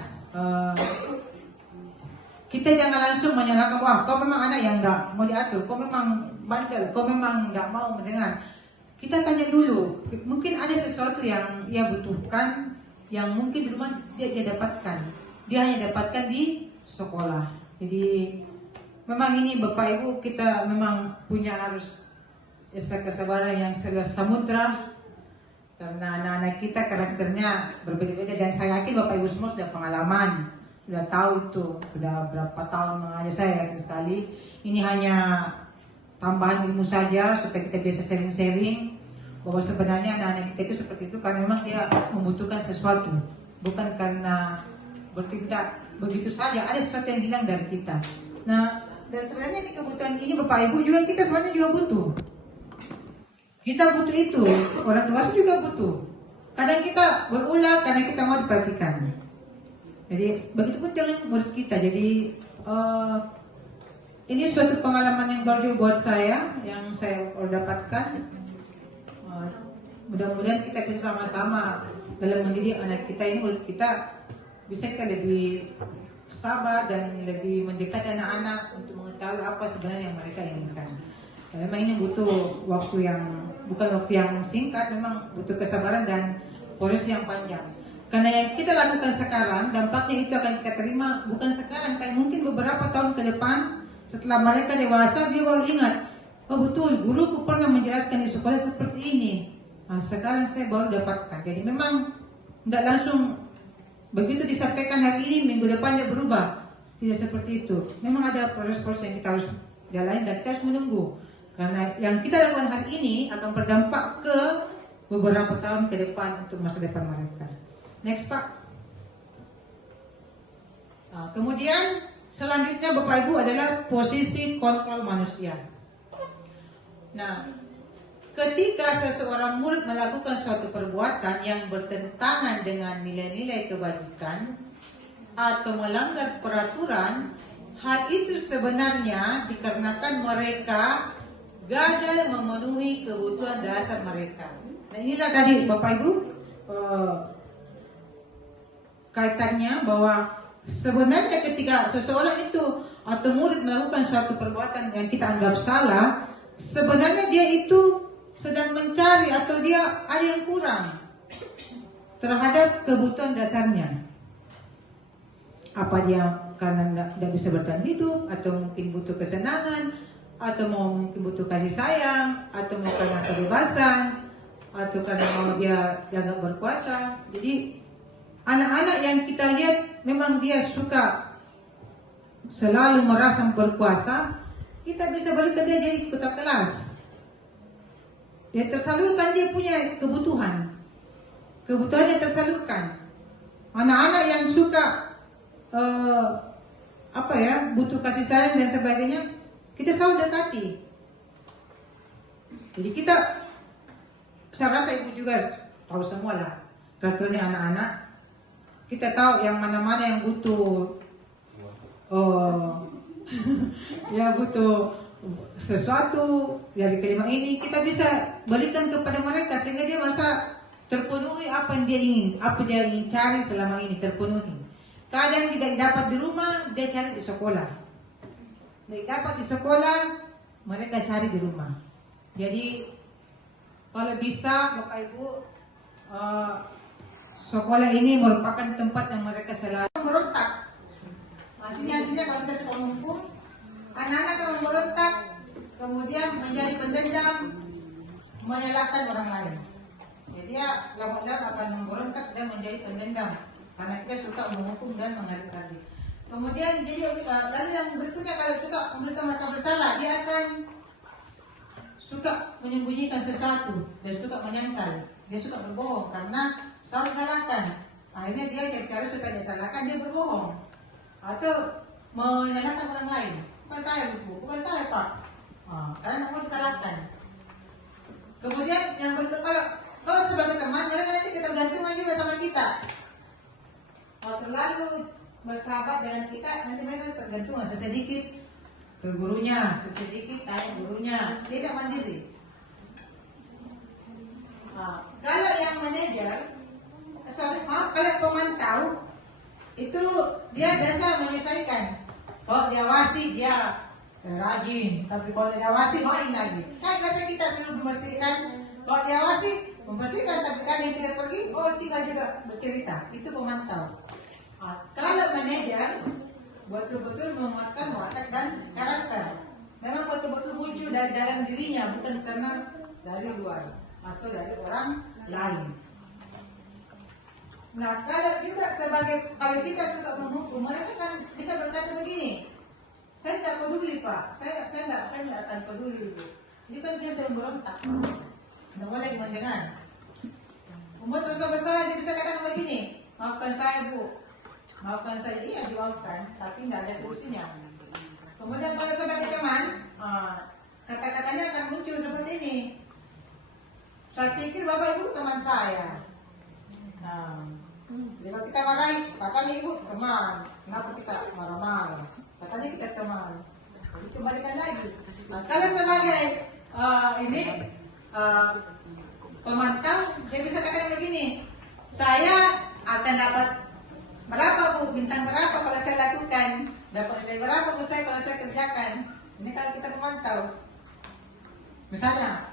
kita jangan langsung menyalahkan, wah kau memang anak yang enggak mau diatur, kau memang bandel, kau memang enggak mau mendengar. Kita tanya dulu, mungkin ada sesuatu yang ia butuhkan yang mungkin di rumah dia dapatkan, dia hanya dapatkan di sekolah. Jadi memang ini Bapak Ibu kita memang punya harus kesabaran yang samudra, karena anak-anak kita karakternya berbeda-beda dan saya yakin Bapak Ibu semua sudah pengalaman, sudah tahu itu, sudah berapa tahun mengajar saya yakin sekali. Ini hanya tambahan ilmu saja supaya kita bisa sharing-sharing bahwa sebenarnya anak-anak kita itu seperti itu karena memang dia membutuhkan sesuatu, bukan karena bertindak begitu saja ada sesuatu yang hilang dari kita. Nah, dan sebenarnya di kebutuhan ini Bapak Ibu juga kita sebenarnya juga butuh. Kita butuh itu, orang tua juga butuh. Kadang kita berulah karena kita mau diperhatikan. Jadi begitu pun jangan buat kita. Jadi ini suatu pengalaman yang baru buat saya, yang saya dapatkan. Mudah-mudahan kita bisa sama-sama dalam mendidik anak kita ini, murid kita bisa kita lebih sabar dan lebih mendekati anak-anak untuk mengetahui apa sebenarnya yang mereka inginkan. Dan memang ini butuh waktu yang bukan waktu yang singkat, memang butuh kesabaran dan proses yang panjang. Karena yang kita lakukan sekarang dampaknya itu akan kita terima bukan sekarang, tapi mungkin beberapa tahun ke depan setelah mereka dewasa dia baru ingat, oh betul guruku pernah menjelaskan di sekolah seperti ini. Nah, sekarang saya baru dapatkan. Jadi memang tidak langsung begitu disampaikan hari ini, minggu depan dia berubah. Tidak seperti itu. Memang ada proses-proses yang kita harus jalani dan kita harus menunggu. Karena yang kita lakukan hari ini akan berdampak ke beberapa tahun ke depan untuk masa depan mereka. Next, Pak. Nah, kemudian selanjutnya Bapak Ibu adalah posisi kontrol manusia. Nah, ketika seseorang murid melakukan suatu perbuatan yang bertentangan dengan nilai-nilai kebajikan atau melanggar peraturan, hal itu sebenarnya dikarenakan mereka gagal memenuhi kebutuhan dasar mereka. Nah, inilah tadi Bapak Ibu kaitannya bahwa sebenarnya ketika seseorang itu atau murid melakukan suatu perbuatan yang kita anggap salah, sebenarnya dia itu sedang mencari atau dia ada yang kurang terhadap kebutuhan dasarnya. Apa dia karena tidak bisa bertahan hidup, atau mungkin butuh kesenangan, atau mungkin butuh kasih sayang, atau mau karena kebebasan, atau karena mau dia dianggap berkuasa. Jadi anak-anak yang kita lihat memang dia suka selalu merasa berkuasa, kita bisa berikan dia jadi ketua kelas. Dia tersalurkan dia punya kebutuhan. kebutuhannya tersalurkan. Anak-anak yang suka butuh kasih sayang dan sebagainya, kita selalu dekati. Jadi kita, saya rasa ibu juga tahu semua lah karakternya anak-anak. Kita tahu yang mana-mana yang butuh ya butuh sesuatu dari kelima ini, kita bisa berikan kepada mereka sehingga dia merasa terpenuhi apa yang dia ingin, apa dia ingin cari selama ini terpenuhi. Kadang tidak dapat di rumah, dia cari di sekolah. Tidak dapat di sekolah, mereka cari di rumah. Jadi kalau bisa Bapak Ibu, sekolah ini merupakan tempat yang mereka selalu merontak. Hasilnya kalau kita suka mengumpul, anak-anak akan memberontak, kemudian menjadi pendendam, menyalahkan orang lain. Jadi dia lama-lama akan memberontak dan menjadi pendendam karena kita suka menghukum dan mengadili. Kemudian jadi lalu yang berikutnya, kalau suka mereka merasa bersalah, dia akan suka menyembunyikan sesuatu, dia suka menyangkal, dia suka berbohong karena selalu salahkan. Akhirnya dia cari supaya dia salahkan, dia berbohong atau menyalahkan orang lain. Bukan saya Bu, bukan saya Pak, karena mau disalahkan. Kemudian yang berikutnya, kalau sebagai teman, mereka nanti ketergantungan juga sama kita. Kalau terlalu bersahabat dengan kita, nanti mereka tergantungan sesedikit ke gurunya, sesedikit tanya gurunya, tidak mandiri. Kalau yang manajer, kalau pemantau, itu dia biasa menyesuaikan. Kalau diawasi dia rajin, tapi kalau diawasi main lagi. Kan biasa kita suruh membersihkan, kalau diawasi membersihkan, tapi kan yang tidak pergi, tinggal juga bercerita. Itu pemantau. Kalau manajer betul-betul memuaskan watak dan karakter, memang betul-betul muncul dari dalam dirinya, bukan karena dari luar atau dari orang lain. Nah, kalau kita suka menghukum, mereka kan bisa berkata begini, saya tidak peduli Pak, saya tidak akan peduli itu. Ini kan dia sudah berontak, tidak boleh mendengar. Membuat rasa bersalah, dia bisa katakan begini, maafkan saya Bu, maafkan saya, iya dimaafkan, tapi tidak ada solusinya. Kemudian kalau sebagai teman, kata-katanya akan muncul seperti ini. Saya pikir Bapak Ibu teman saya. Kalau kita marahi, katanya Ibu teman, kenapa kita marah-marah? Katanya kita teman. Jadi kembalikan lagi. Kalau sebagai pemantau, dia bisa katakan begini, saya akan dapat berapa Bu, bintang berapa kalau saya lakukan, dapat nilai berapa Bu saya kalau saya kerjakan. Ini kalau kita memantau. Misalnya,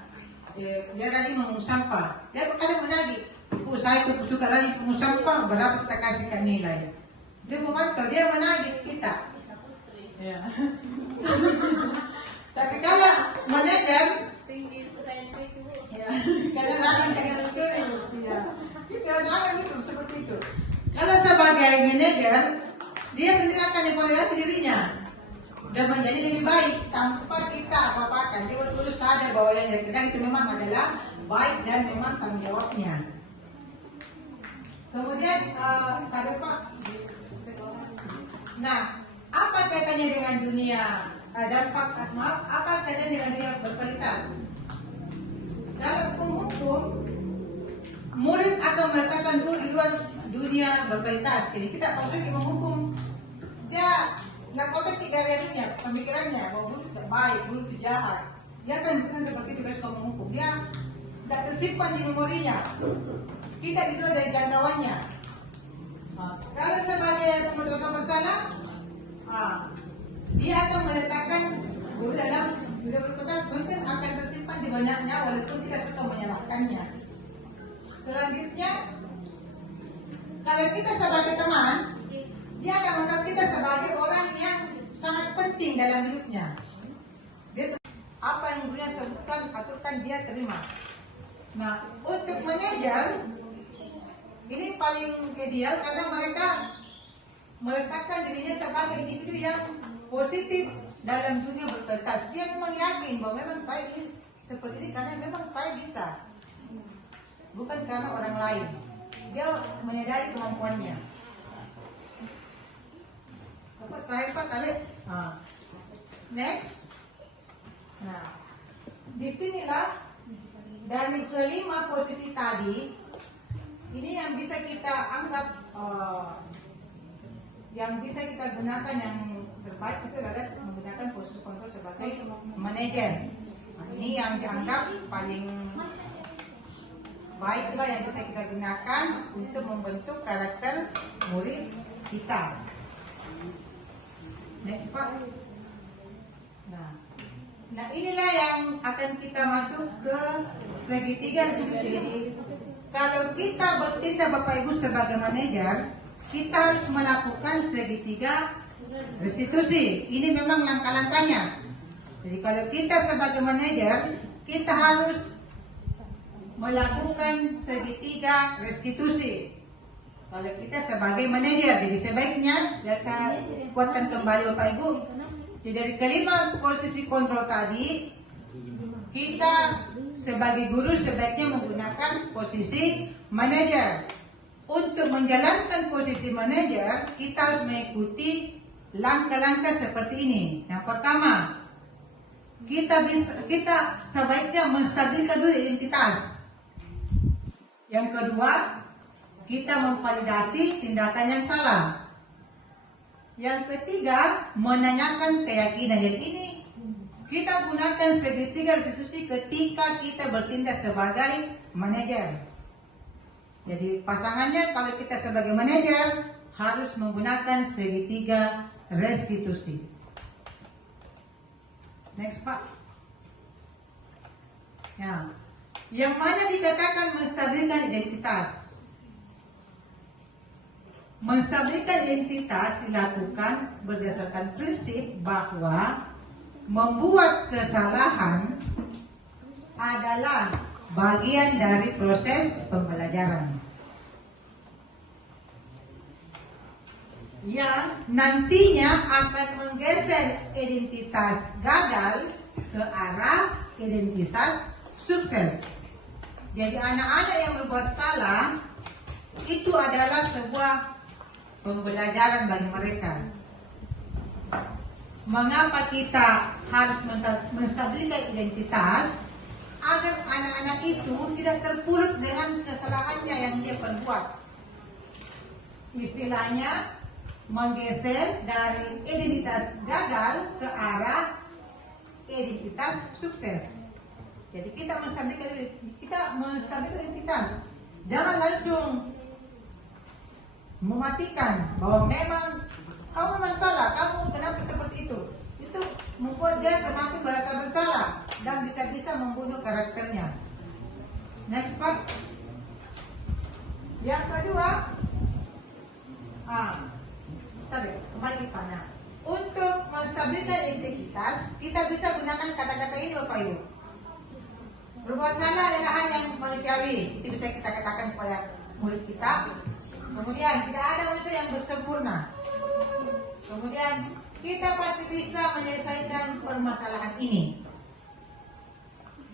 dia tadi mengungut sampah, dia kadang menagih, Bu saya suka tadi mengungut sampah, berapa kita kasihkan nilai. Dia memantau, dia menagih kita. Ya. Tapi kalau manajer, ya, kadang-kadang dengan itu, ya, kadang-kadang itu seperti itu. Kalau sebagai manajer, dia sendiri akan evaluasi dirinya dan menjadi lebih baik tanpa kita apa-apakan. Dia betul-betul sadar bahwa yang dia kerjakan itu memang adalah baik dan memang tanggung jawabnya. Kemudian nah, apa kaitannya dengan dunia apa kaitannya dengan dunia berkualitas? Kalau penghukum, murid akan meletakkan dulu di luar dunia berkualitas. Jadi kita maksudnya menghukum, dia nggak kompetik dari dunia pemikirannya bahwa guru itu baik, guru itu jahat. Dia akan bukan seperti itu kalau menghukum. Dia tidak tersimpan di memorinya. Kita itu dari jangkauannya. Kalau sebagai teman-teman bersalah, dia akan meletakkan guru dalam dunia berkualitas, mungkin akan tersimpan di banyaknya walaupun kita suka menyalahkannya. Selanjutnya, kalau kita sebagai teman, dia akan menganggap kita sebagai orang yang sangat penting dalam hidupnya. Dia apa yang gurunya sebutkan, aturkan dia terima. Nah, untuk manajer, ini paling ideal karena mereka meletakkan dirinya sebagai individu yang positif dalam dunia berkualitas. Dia memang yakin bahwa memang saya ini seperti ini karena memang saya bisa, bukan karena orang lain. dia menyadari kemampuannya. Apa terakhir Pak tadi? Next. Nah, disinilah dari kelima posisi tadi, ini yang bisa kita anggap yang bisa kita gunakan yang terbaik itu adalah menggunakan posisi kontrol sebagai manajer. Nah, ini yang dianggap paling baiklah yang bisa kita gunakan untuk membentuk karakter murid kita. Next Pak. Nah inilah yang akan kita masuk ke segitiga restitusi. Kalau kita bertindak Bapak Ibu sebagai manajer, kita harus melakukan segitiga restitusi. Ini memang langkah-langkahnya. Jadi kalau kita sebagai manajer, kita harus melakukan segitiga restitusi. Kalau kita sebagai manajer, jadi sebaiknya saya kuatkan kembali Bapak Ibu. Jadi dari kelima posisi kontrol tadi, kita sebagai guru sebaiknya menggunakan posisi manajer. Untuk menjalankan posisi manajer, kita harus mengikuti langkah-langkah seperti ini. Yang pertama, kita sebaiknya menstabilkan dulu identitas. Yang kedua, kita memvalidasi tindakan yang salah. Yang ketiga, menanyakan keyakinan. Jadi ini kita gunakan segitiga restitusi ketika kita bertindak sebagai manajer. Jadi pasangannya kalau kita sebagai manajer harus menggunakan segitiga restitusi. Next Pak. Ya. Yang mana dikatakan menstabilkan identitas. Menstabilkan identitas dilakukan berdasarkan prinsip bahwa membuat kesalahan adalah bagian dari proses pembelajaran yang nantinya akan menggeser identitas gagal ke arah identitas sukses. Jadi anak-anak yang berbuat salah itu adalah sebuah pembelajaran bagi mereka. Mengapa kita harus menstabilkan identitas agar anak-anak itu tidak terpuruk dengan kesalahannya yang dia perbuat. Istilahnya menggeser dari identitas gagal ke arah identitas sukses. Jadi kita menstabilkan identitas. Jangan langsung mematikan bahwa memang kamu memang salah, kamu kenapa seperti itu. Itu membuat dia semakin merasa bersalah dan bisa-bisa membunuh karakternya. Next Pak. Yang kedua, tadi kembali ke mana? Untuk menstabilkan integritas, kita bisa gunakan kata-kata ini Bapak Ibu. Berbuat salah adalah hal yang manusiawi. Itu bisa kita katakan kepada murid kita. Kemudian tidak ada manusia yang bersempurna. Kemudian kita pasti bisa menyelesaikan permasalahan ini.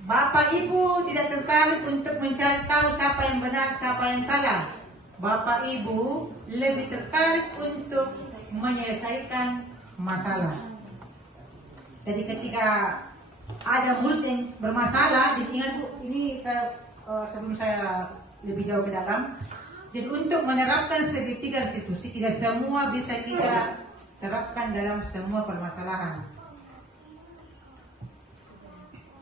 Bapak Ibu tidak tertarik untuk mencari tahu siapa yang benar, siapa yang salah. Bapak Ibu lebih tertarik untuk menyelesaikan masalah. Jadi ketika ada murid yang bermasalah, jadi ingat Bu, ini sebelum saya lebih jauh ke dalam. Jadi untuk menerapkan segitiga restitusi, tidak semua bisa kita terapkan dalam semua permasalahan.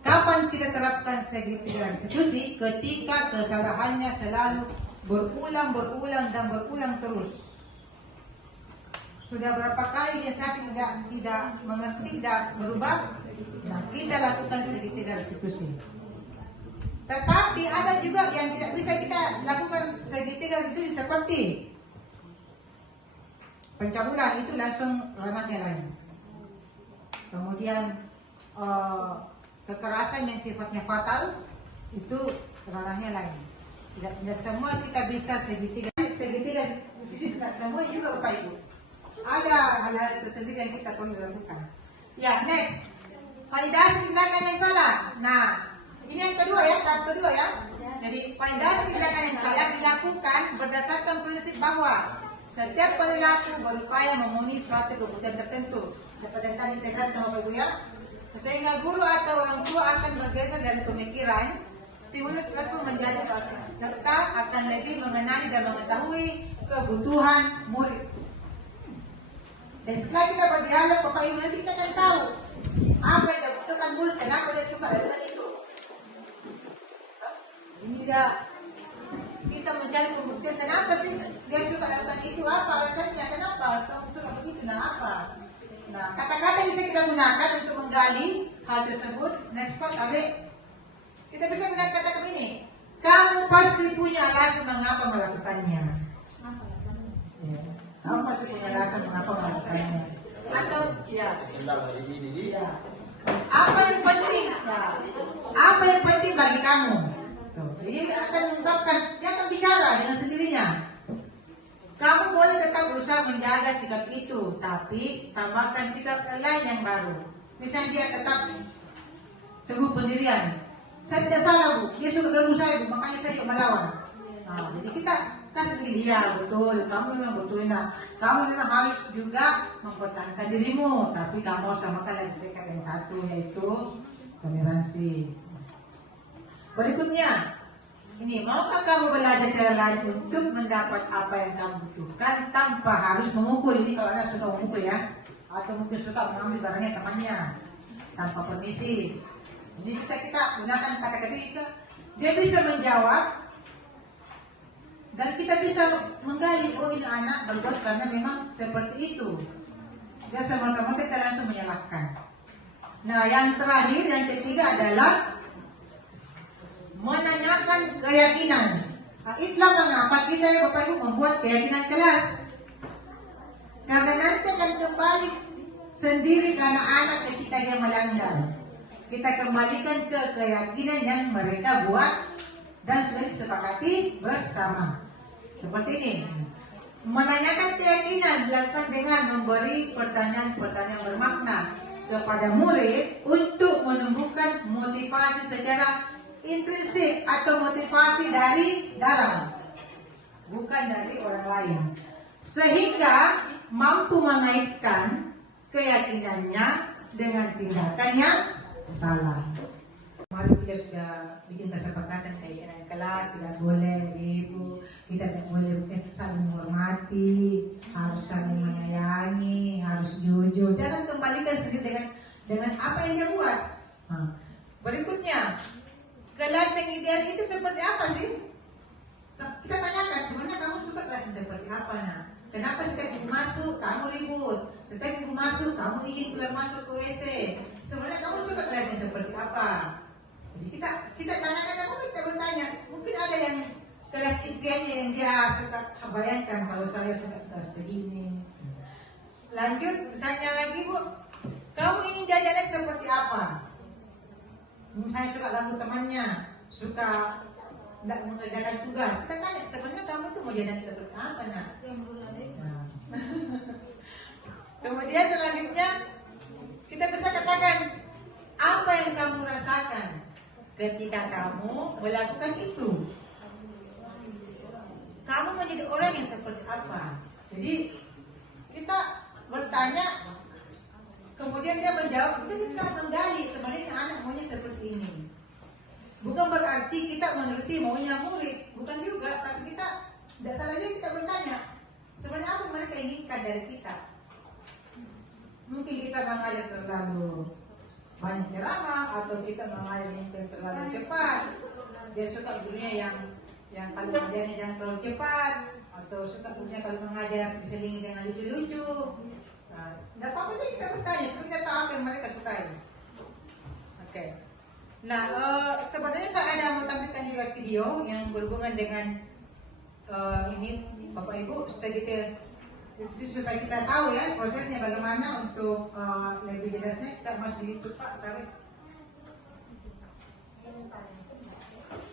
Kapan kita terapkan segitiga restitusi? Ketika kesalahannya selalu berulang terus. Sudah berapa kali dia sakit tidak mengerti, tidak berubah, nah kita lakukan segitiga restitusi. Tetapi ada juga yang tidak bisa kita lakukan segitiga restitusi seperti pencabulan, itu langsung ranahnya lain. Kemudian kekerasan yang sifatnya fatal, itu ranahnya lain. Tidak semua kita bisa segitiga restitusi, tidak semua juga Bapak Ibu. Ada hal-hal tersendiri yang kita perlu lakukan. Ya, next. Validasi tindakan yang salah. Nah, ini yang kedua ya, tahap kedua ya. Jadi fondasi tindakan yang salah dilakukan berdasarkan prinsip bahwa setiap perilaku berupaya memenuhi suatu kebutuhan tertentu. Seperti yang tadi kita jelaskan Bapak Ibu ya. Sehingga guru atau orang tua akan bergeser dari pemikiran stimulus tersebut menjadi praktik, serta akan lebih mengenali dan mengetahui kebutuhan murid. Dan setelah kita berdialog, Bapak Ibu, nanti kita akan tahu apa yang dibutuhkan murid, kenapa dia suka dengan itu. Ini tidak kita mencari pembuktian kenapa sih dia suka dengan itu, apa alasannya, kenapa kamu suka begitu, nah apa. Nah, kata-kata yang bisa kita gunakan untuk menggali hal tersebut. Next part, Abe. Kita bisa menggunakan kata ini. Kamu pasti punya alasan mengapa melakukannya. Ya. Kamu pasti punya alasan mengapa melakukannya. Atau ya. Ya. Apa yang penting? Ya. Apa yang penting bagi kamu? Tuh. Jadi akan mengungkapkan, dia akan bicara dengan sendirinya. Kamu boleh tetap berusaha menjaga sikap itu, tapi tambahkan sikap lain yang baru. Misalnya dia tetap teguh pendirian. Saya tidak salah Bu, dia suka ganggu saya Bu, makanya saya juga melawan. Nah, jadi kita kasih dia betul, kamu memang betul. Nah, kamu memang harus juga mempertahankan dirimu, tapi kamu harus tambahkan lagi sikap yang satu, yaitu toleransi. Berikutnya, ini, maukah kamu belajar cara lain untuk mendapat apa yang kamu butuhkan tanpa harus memukul? Ini kalau Anda suka memukul ya, atau mungkin suka mengambil barangnya temannya tanpa permisi. Jadi bisa kita gunakan kata-kata itu. Dia bisa menjawab dan kita bisa menggali, oh ini anak berbuat karena memang seperti itu. Dia semata-mata kita langsung menyalahkan. Nah, yang terakhir, yang ketiga adalah menanyakan keyakinan. Nah, itulah mengapa kita ya Bapak Ibu membuat keyakinan kelas. Karena nanti akan kembali sendiri ke anak-anak ketika dia melanggar. Kita kembalikan ke keyakinan yang mereka buat dan sudah disepakati bersama. Seperti ini. Menanyakan keyakinan dilakukan dengan memberi pertanyaan-pertanyaan bermakna kepada murid untuk menumbuhkan motivasi secara intrinsik atau motivasi dari dalam, bukan dari orang lain, sehingga mampu mengaitkan keyakinannya dengan tindakan yang salah. Kemarin kita sudah bikin kesepakatan kayak kelas, tidak boleh ribut, kita tidak boleh saling menghormati, harus saling menyayangi, harus jujur. Jangan kembalikan sendiri dengan apa yang dia buat. Berikutnya, kelas yang ideal itu seperti apa sih? Kita tanyakan, sebenarnya kamu suka kelas yang seperti apa? Nah, kenapa setiap minggu masuk kamu ribut? Setiap minggu masuk kamu ingin keluar masuk ke WC? Sebenarnya kamu suka kelas yang seperti apa? Jadi kita tanyakan, kamu kita bertanya. Mungkin ada yang kelas impiannya yang dia suka bayangkan, kalau saya suka kelas begini. Lanjut, misalnya lagi Bu, kamu ingin jajannya seperti apa? Saya suka ganggu temannya, suka tidak mengerjakan tugas. Kita tanya, sebenarnya kamu tuh mau jadi seperti apa? Nah. Kemudian selanjutnya kita bisa katakan apa yang kamu rasakan ketika kamu melakukan itu. Kamu menjadi orang yang seperti apa? Jadi kita bertanya, kemudian dia menjawab, kita bisa menggali sebenarnya anak maunya seperti ini. Bukan berarti kita mengerti maunya murid, bukan juga, tapi kita tidak salah juga kita bertanya, sebenarnya apa mereka inginkan dari kita? Mungkin kita mengajar terlalu banyak ceramah, atau kita mengajar mungkin terlalu cepat. Dia suka gurunya yang kalau mengajarnya jangan terlalu cepat, atau suka gurunya kalau mengajar diselingi dengan lucu-lucu. Tidak apa-apa aja kita bertanya, supaya tahu apa yang mereka sukai. Oke. Nah, sebenarnya saya ada mau tampilkan juga video yang berhubungan dengan ini Bapak Ibu segitu supaya kita tahu ya prosesnya bagaimana. Untuk lebih jelasnya kita masuk di YouTube Pak. Tapi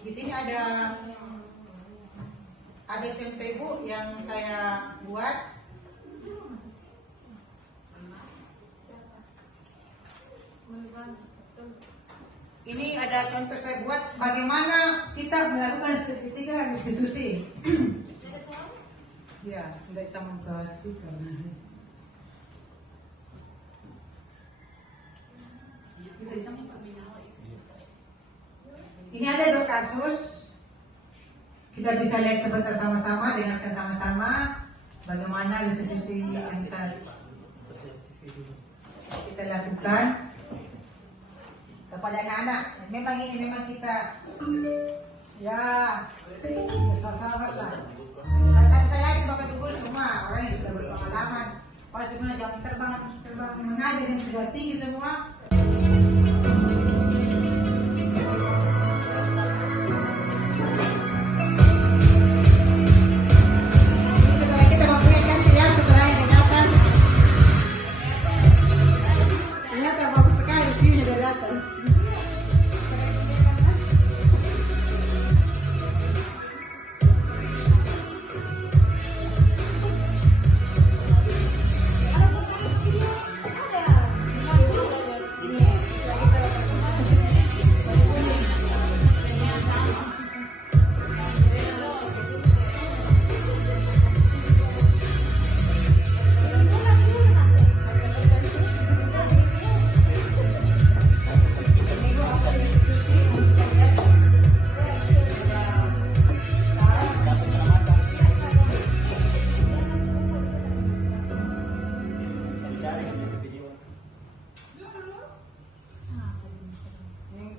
di sini ada contoh Ibu yang saya buat. ini ada contoh saya buat bagaimana kita melakukan sertifikat institusi. Ya, tidak sama ke speaker. Ini ada 2 kasus. Kita bisa lihat sebentar sama-sama, dengarkan sama-sama bagaimana institusi yang bisa kita lakukan kepada anak-anak. Memang ini memang kita ya sahabat lah. Kata saya Bapak Ibu semua orang yang sudah berpengalaman, pasti semua jam terbang mengajar yang sudah tinggi semua. Setelah kita mempunyai cantik ya, setelah yang datang. Ternyata bagus sekali view-nya dari atas.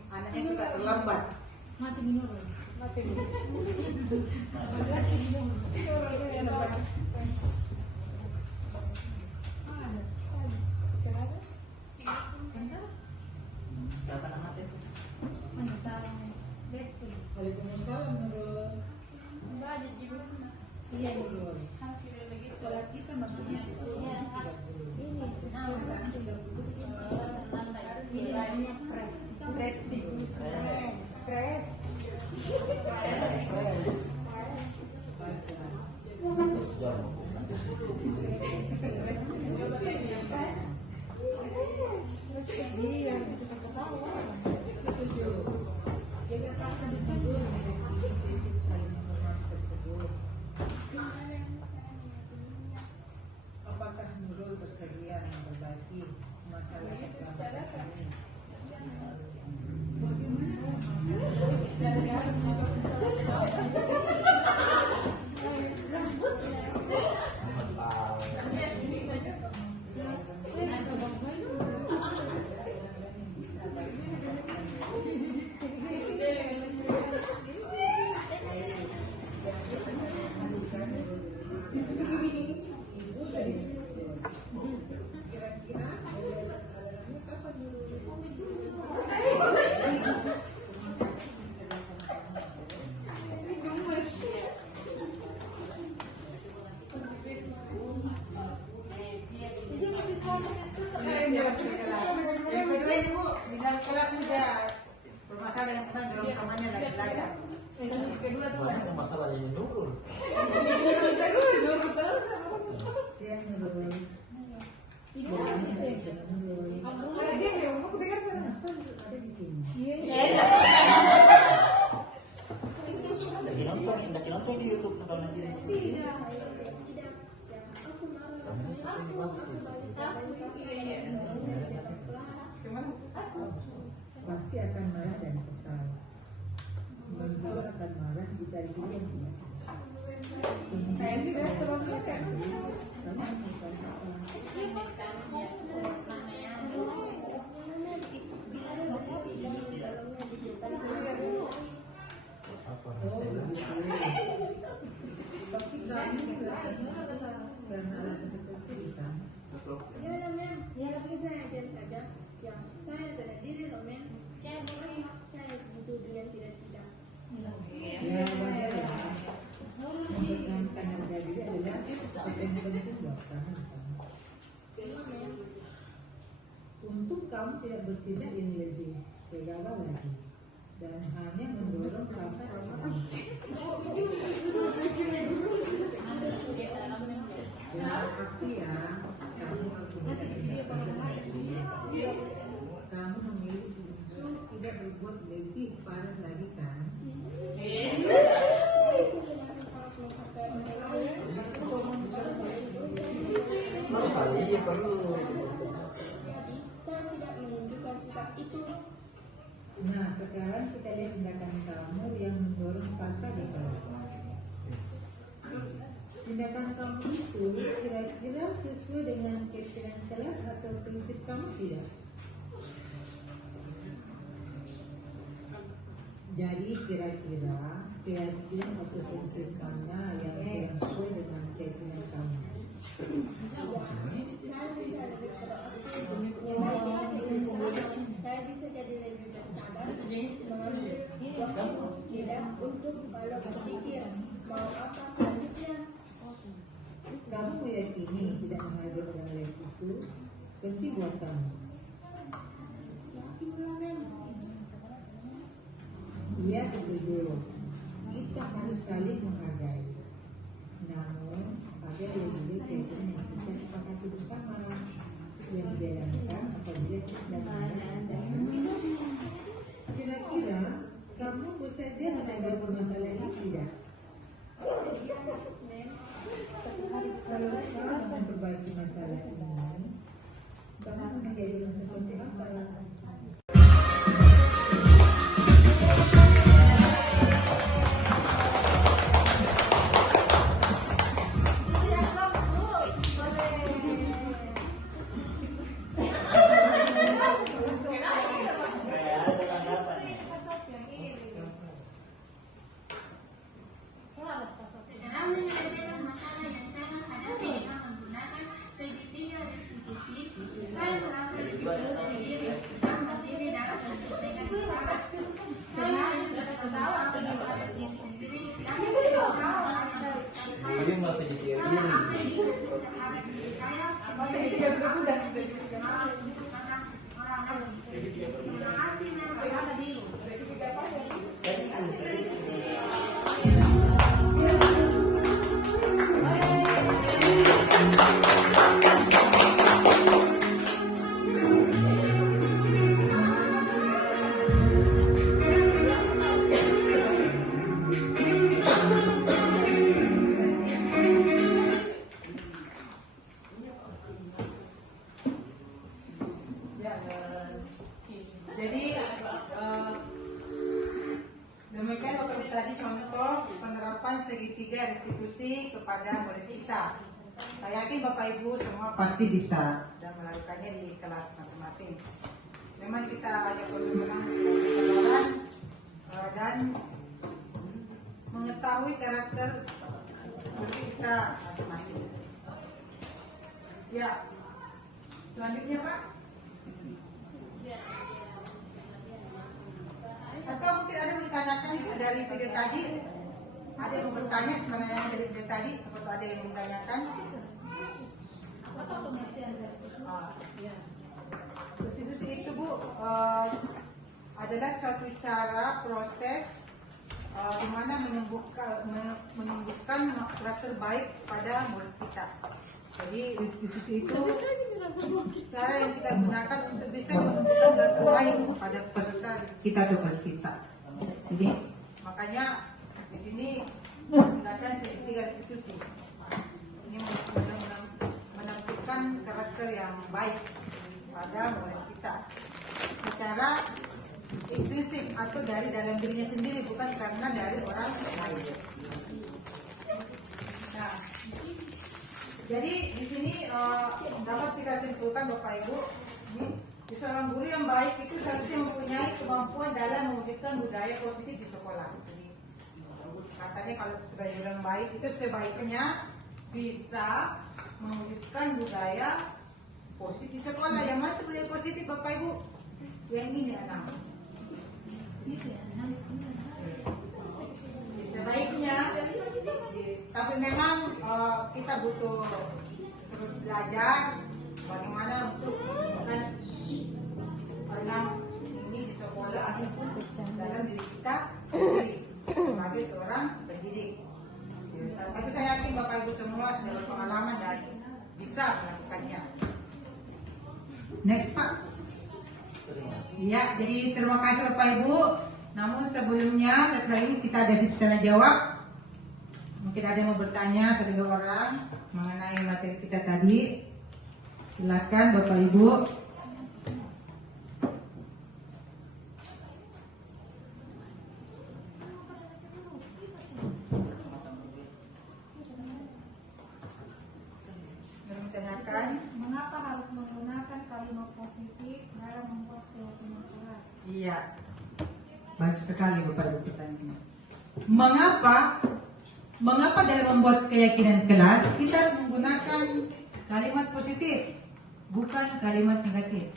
Anaknya suka terlambat. Waalaikumsalam Nurul. Iya Nurul. Sekolah kita maksudnya apakah Nurul bersedia berbagi masalah kekeluargaan ini? Yang kedua ini Bu, di dalam kelas sudah permasalahan yang dalam kamarnya lagi belajar. Yang kedua tuh masalah yang Nurul. siang Nurul. Lagi nonton di YouTube kalau nanti. Pasti akan marah dan kesal. Menurut akan marah jika dia yang tidak. Pasti kami karena ada seperti itu. Ya namanya, ya tapi saya ajar saja. Ya saya pada diri loh men. Saya boleh saya butuh dengan tidak. Ya wajar ya. Mempertahankan harga diri adalah sesuatu yang penting buat kamu. Untung kamu tidak bertindak yang lebih legal lagi dan hanya mendorong sampai orang. Ya pasti ya. Kamu harus kamu memilih lebih parah lagi kan. Saya sebenarnya kalau pakai online, Iya perlu. jadi saya tidak menunjukkan sikap itu. Nah, sekarang kita lihat tindakan kamu yang mendorong Sasa di kelas. Tindakan kamu itu kira-kira sesuai dengan keyakinan kelas atau prinsip kamu tidak? Jadi kira-kira keyakinan atau prinsip mana yang kurang sesuai dengan keyakinan kamu? Saya bisa lebih proaktif, saya bisa jadi lebih bersabar, mengambil waktu tidak untuk kalau berpikir mau apa selanjutnya. Kamu meyakini tidak menghargai orang lain itu penting buat kamu. Yakinlah memang. Iya, setuju. Kita harus saling menghargai. Namun ada lebih keyakinan yang kita sepakati bersama yang dijalankan apabila kita tidak menghargai. Kira-kira kamu bersedia menanggapi masalah ini tidak? Kalau kau memperbaiki masalah ini, kamu menjadi seperti apa? Dalam menyelesaikan masalah yang saya hadapi dengan menggunakan segitiga restitusi, saya merasa restitusi diri dan berdiri dalam dengan cara selain tertawa pada diri sendiri dan tertawa pada Ini masih jadi diri. saya sebagai orang lain. Terima kasih memang tadi. Jadi demikian untuk tadi contoh penerapan segitiga restitusi kepada murid kita. Saya yakin Bapak Ibu semua pasti bisa dan melakukannya di kelas masing-masing. Memang kita hanya perlu kesadaran dan mengetahui karakter murid kita masing-masing. Ya, selanjutnya Pak. Atau mungkin ada yang ditanyakan dari video tadi? Ada yang mau bertanya sebenarnya dari video tadi? Apakah ada yang ditanyakan? Apa pengertian restitusi? Restitusi itu Bu adalah suatu cara proses di mana menumbuhkan karakter baik pada murid kita. Jadi restitusi itu cara yang kita gunakan untuk bisa menumbuhkan karakter baik pada peserta kita atau murid kita. Jadi makanya di sini silakan segitiga restitusi. Ini menampilkan karakter yang baik pada murid kita secara intrinsik atau dari dalam dirinya sendiri, bukan karena dari orang lain. Nah, jadi di sini dapat kita simpulkan Bapak Ibu, seorang guru yang baik itu seharusnya mempunyai kemampuan dalam mewujudkan budaya positif di sekolah. Jadi, katanya kalau sebagai guru yang baik itu sebaiknya bisa mewujudkan budaya positif di sekolah. Yang mana budaya positif Bapak Ibu? Yang ini anak. Sebaiknya, tapi memang kita butuh terus belajar bagaimana untuk menemukan pernah ini di sekolah ataupun dalam diri kita sendiri sebagai seorang pendidik. Tapi saya yakin Bapak Ibu semua sudah berpengalaman dan bisa melakukannya. Next Pak. Iya, jadi terima kasih Bapak Ibu. Namun sebelumnya setelah ini kita ada sesi tanya jawab. Mungkin ada yang mau bertanya, 1-2 orang mengenai materi kita tadi. Silakan Bapak Ibu. Mengapa harus menggunakan kalimat positif dalam membuat keyakinan keras? Iya, bagus sekali Bapak Ibu pertanyaannya. Mengapa dalam membuat keyakinan keras kita harus menggunakan kalimat positif, bukan kalimat negatif?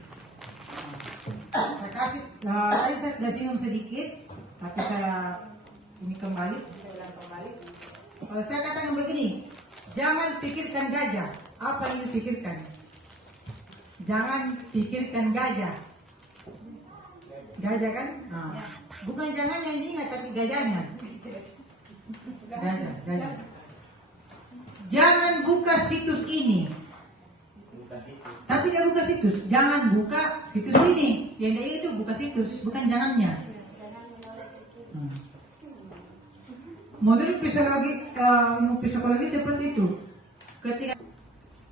Saya kasih, tadi saya sudah singgung sedikit, tapi saya ulang kembali. Saya katakan begini, jangan pikirkan gajah. Apa yang dipikirkan? Jangan pikirkan gajah. Gajah kan? Bukan jangan yang diingat, tapi gajahnya. Gajah. Jangan buka situs ini. Tapi dia buka situs. Jangan buka situs ini. Yang dia itu buka situs, bukan jangannya. Model psikologi seperti itu. Ketika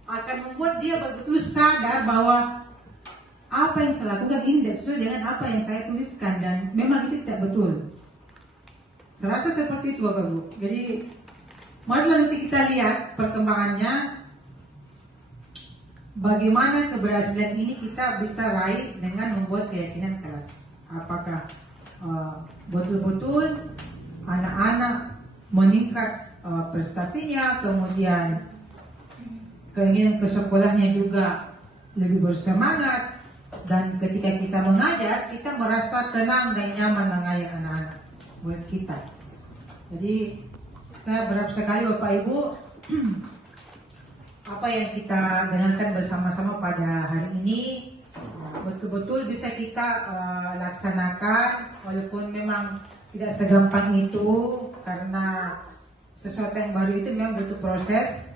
akan membuat dia betul sadar bahwa apa yang saya lakukan ini tidak sesuai dengan apa yang saya tuliskan dan memang itu tidak betul. Saya rasa seperti itu Bapak Ibu. Jadi mari nanti kita lihat perkembangannya, bagaimana keberhasilan ini kita bisa raih dengan membuat keyakinan keras. Apakah betul-betul anak-anak meningkat prestasinya, kemudian keinginan ke sekolahnya juga lebih bersemangat, dan ketika kita mengajar kita merasa tenang dan nyaman mengajar anak-anak murid kita. Jadi saya berharap sekali Bapak Ibu apa yang kita dengarkan bersama-sama pada hari ini betul-betul bisa kita laksanakan, walaupun memang tidak segampang itu karena sesuatu yang baru itu memang butuh proses.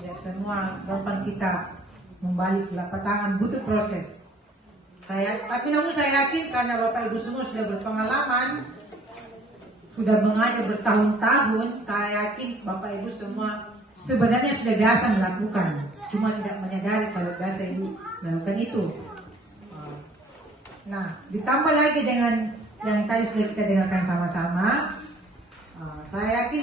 Ya, semua gampang kita membalik telapak tangan, butuh proses. Tapi namun saya yakin karena Bapak Ibu semua sudah berpengalaman, sudah mengajar bertahun-tahun, saya yakin Bapak Ibu semua sebenarnya sudah biasa melakukan, cuma tidak menyadari kalau biasa Ibu melakukan itu. Nah, ditambah lagi dengan yang tadi sudah kita dengarkan sama-sama, saya yakin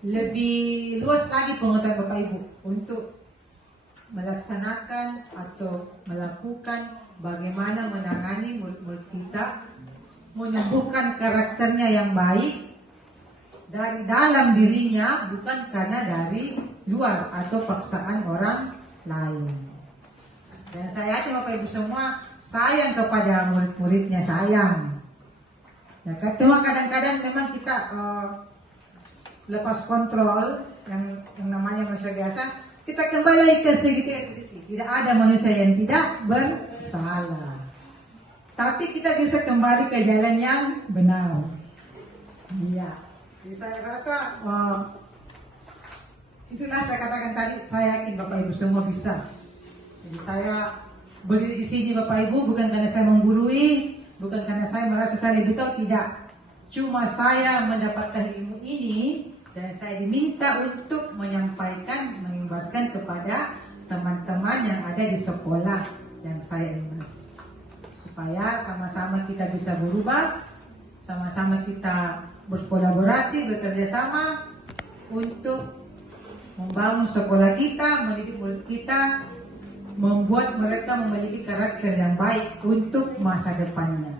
lebih luas lagi pengetahuan Bapak Ibu untuk melaksanakan atau melakukan bagaimana menangani murid-murid kita, menyembuhkan karakternya yang baik dari dalam dirinya, bukan karena dari luar atau paksaan orang lain. Dan saya yakin Bapak Ibu semua sayang kepada murid-muridnya, sayang. Ya, cuma kadang-kadang memang kita lepas kontrol yang namanya manusia biasa, kita kembali ke segitiga. Tidak ada manusia yang tidak bersalah, tapi kita bisa kembali ke jalan yang benar. Iya, jadi saya rasa itulah saya katakan tadi, saya yakin Bapak Ibu semua bisa. Jadi saya berdiri di sini Bapak Ibu bukan karena saya menggurui, bukan karena saya merasa saya lebih tahu, tidak. Cuma saya mendapatkan ilmu ini dan saya diminta untuk menyampaikan, mengimbaskan kepada teman-teman yang ada di sekolah yang saya imbas, supaya sama-sama kita bisa berubah, sama-sama kita berkolaborasi, bekerja sama untuk membangun sekolah kita, mendidik murid kita, membuat mereka memiliki karakter yang baik untuk masa depannya.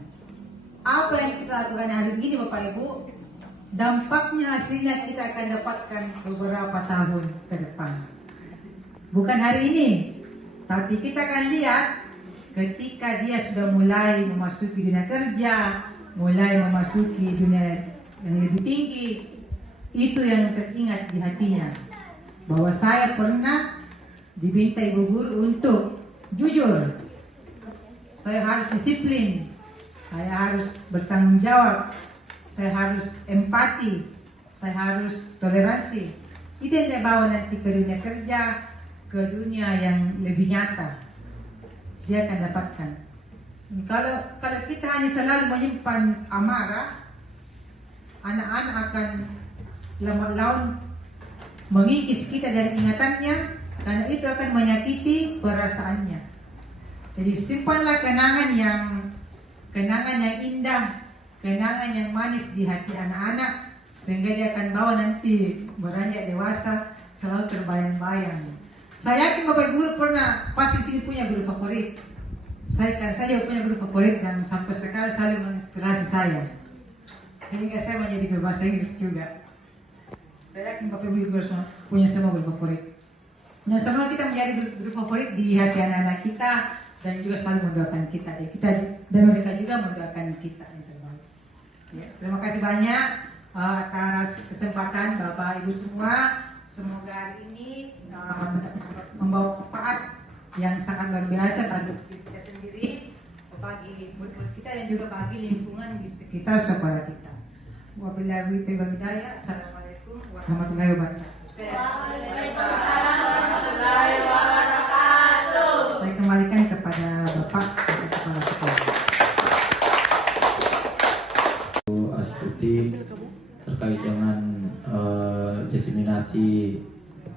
Apa yang kita lakukan hari ini Bapak Ibu, dampaknya hasilnya kita akan dapatkan beberapa tahun ke depan. Bukan hari ini, tapi kita akan lihat ketika dia sudah mulai memasuki dunia kerja, mulai memasuki dunia yang lebih tinggi, itu yang teringat di hatinya, bahwa saya pernah diminta ibu guru untuk jujur, saya harus disiplin, saya harus bertanggung jawab, saya harus empati, saya harus toleransi. Itu yang dia bawa nanti ke dunia kerja, ke dunia yang lebih nyata. dia akan dapatkan. Kalau kita hanya selalu menyimpan amarah, anak-anak akan lambat laun mengikis kita dari ingatannya, karena itu akan menyakiti perasaannya. Jadi simpanlah kenangan yang indah, kenangan yang manis di hati anak-anak, sehingga dia akan bawa nanti beranjak dewasa selalu terbayang-bayang. Saya yakin Bapak Ibu pernah pasti sini punya guru favorit. Saya juga punya guru favorit dan sampai sekarang selalu menginspirasi saya, sehingga saya menjadi guru bahasa Inggris juga. Saya yakin Bapak Ibu punya semua guru favorit. Nah, semua kita menjadi guru favorit di hati anak-anak kita dan juga selalu mendoakan kita dan mereka juga mendoakan kita yang terbaik. Ya, terima kasih banyak atas kesempatan Bapak Ibu semua. Semoga hari ini membawa manfaat yang sangat luar biasa bagi kita sendiri, bagi murid-murid kita dan juga bagi lingkungan di sekitar sekolah kita. Wabillahi taufiq wal hidayah. Assalamualaikum warahmatullahi wabarakatuh. Saya kembalikan kepada Bapak Kepala Sekolah. Astuti terkait dengan diseminasi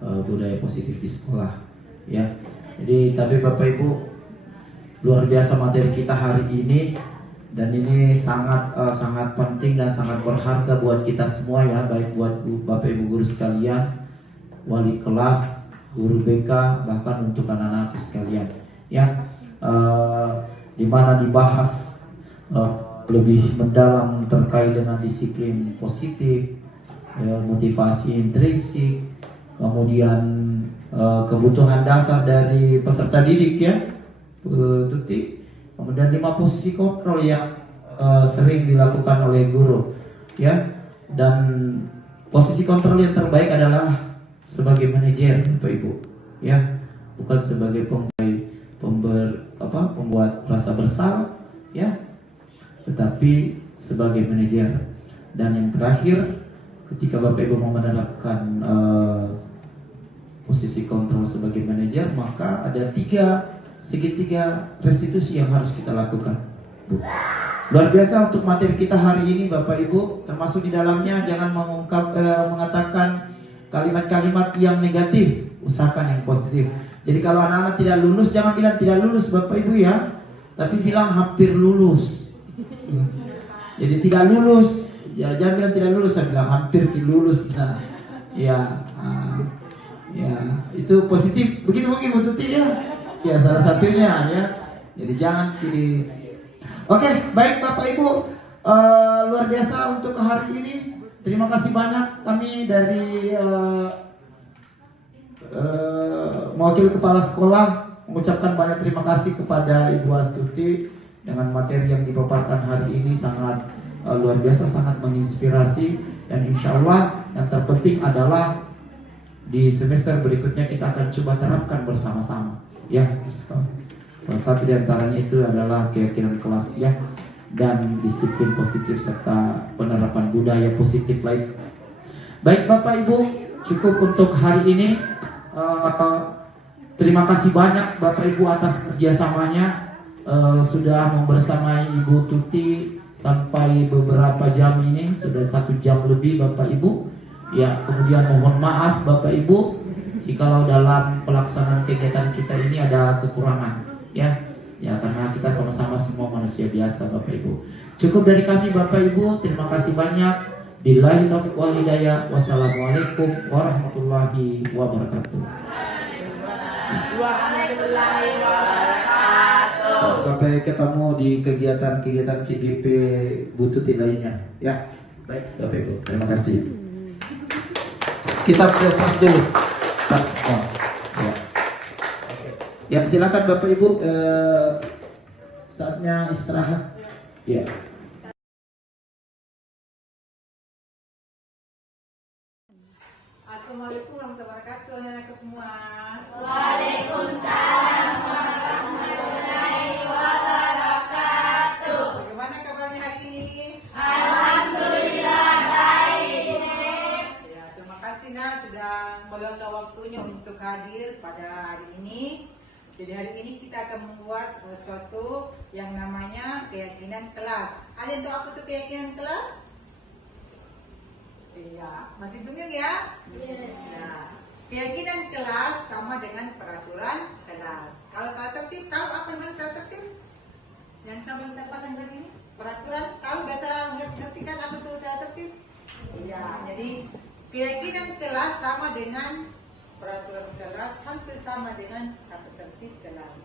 budaya positif di sekolah, ya. Jadi tadi Bapak Ibu, luar biasa materi kita hari ini, dan ini sangat penting dan sangat berharga buat kita semua, ya, baik buat Bapak Ibu guru sekalian, wali kelas, guru BK, bahkan untuk anak-anak sekalian, ya, di mana dibahas lebih mendalam terkait dengan disiplin positif, motivasi intrinsik, kemudian kebutuhan dasar dari peserta didik, ya, Tuti. Kemudian 5 posisi kontrol yang sering dilakukan oleh guru, ya. Dan posisi kontrol yang terbaik adalah sebagai manajer, Bapak Ibu, ya, bukan sebagai pembuat rasa bersalah, ya, tetapi sebagai manajer. Dan yang terakhir, ketika Bapak Ibu mau menerapkan posisi kontrol sebagai manajer, maka ada 3 segitiga restitusi yang harus kita lakukan. Luar biasa untuk materi kita hari ini, Bapak Ibu, termasuk di dalamnya jangan mengatakan kalimat-kalimat yang negatif, usahakan yang positif. Jadi kalau anak-anak tidak lulus, jangan bilang tidak lulus, Bapak Ibu, ya, tapi bilang hampir lulus. Jadi tidak lulus, ya, jangan bilang tidak lulus, saya bilang hampir lulus. Nah, ya, itu positif. Begitu mungkin Bu Tuti, ya. Ya, salah satunya, ya. Jadi jangan pilih. Oke, baik Bapak Ibu, luar biasa untuk hari ini. Terima kasih banyak kami dari mewakili kepala sekolah mengucapkan banyak terima kasih kepada Ibu Astuti dengan materi yang dipaparkan hari ini sangat luar biasa, sangat menginspirasi, dan insya Allah yang terpenting adalah di semester berikutnya kita akan coba terapkan bersama-sama. Ya, salah satu di antaranya itu adalah keyakinan kelas, ya, dan disiplin positif serta penerapan budaya positif lain. Baik Bapak Ibu, cukup untuk hari ini. Terima kasih banyak Bapak Ibu atas kerjasamanya, sudah membersamai Ibu Tuti sampai beberapa jam ini, sudah 1 jam lebih Bapak Ibu. Ya, kemudian mohon maaf Bapak Ibu jikalau dalam pelaksanaan kegiatan kita ini ada kekurangan, ya, karena kita sama-sama semua manusia biasa Bapak Ibu. Cukup dari kami Bapak Ibu, terima kasih banyak. Billahi taufiq wal hidayah. Wassalamualaikum warahmatullahi wabarakatuh. Sampai ketemu di kegiatan-kegiatan CGP Bututi lainnya, ya. Baik Bapak Ibu, terima kasih. Kita pas dulu. Ya, silakan Bapak Ibu, saatnya istirahat. Ya. Assalamualaikum warahmatullahi wabarakatuh, anak-anakku semua. Waalaikumsalam warahmatullahi wabarakatuh. Bagaimana kabarnya hari ini? Alhamdulillah baik. Ya, terima kasih sudah meluangkan waktunya untuk hadir pada hari ini. Jadi hari ini kita akan membuat sesuatu yang namanya keyakinan kelas. Ada yang tahu apa itu keyakinan kelas? Iya, masih bingung ya? Nah, keyakinan kelas sama dengan peraturan kelas. Kalau tata tertib, tahu apa namanya tata tertib? Yang sama kita pasang dari ini? Peraturan, tahu bahasa ngerti kan apa itu tata tertib? Iya, jadi keyakinan kelas sama dengan peraturan kelas, hampir sama dengan tata tertib kelas.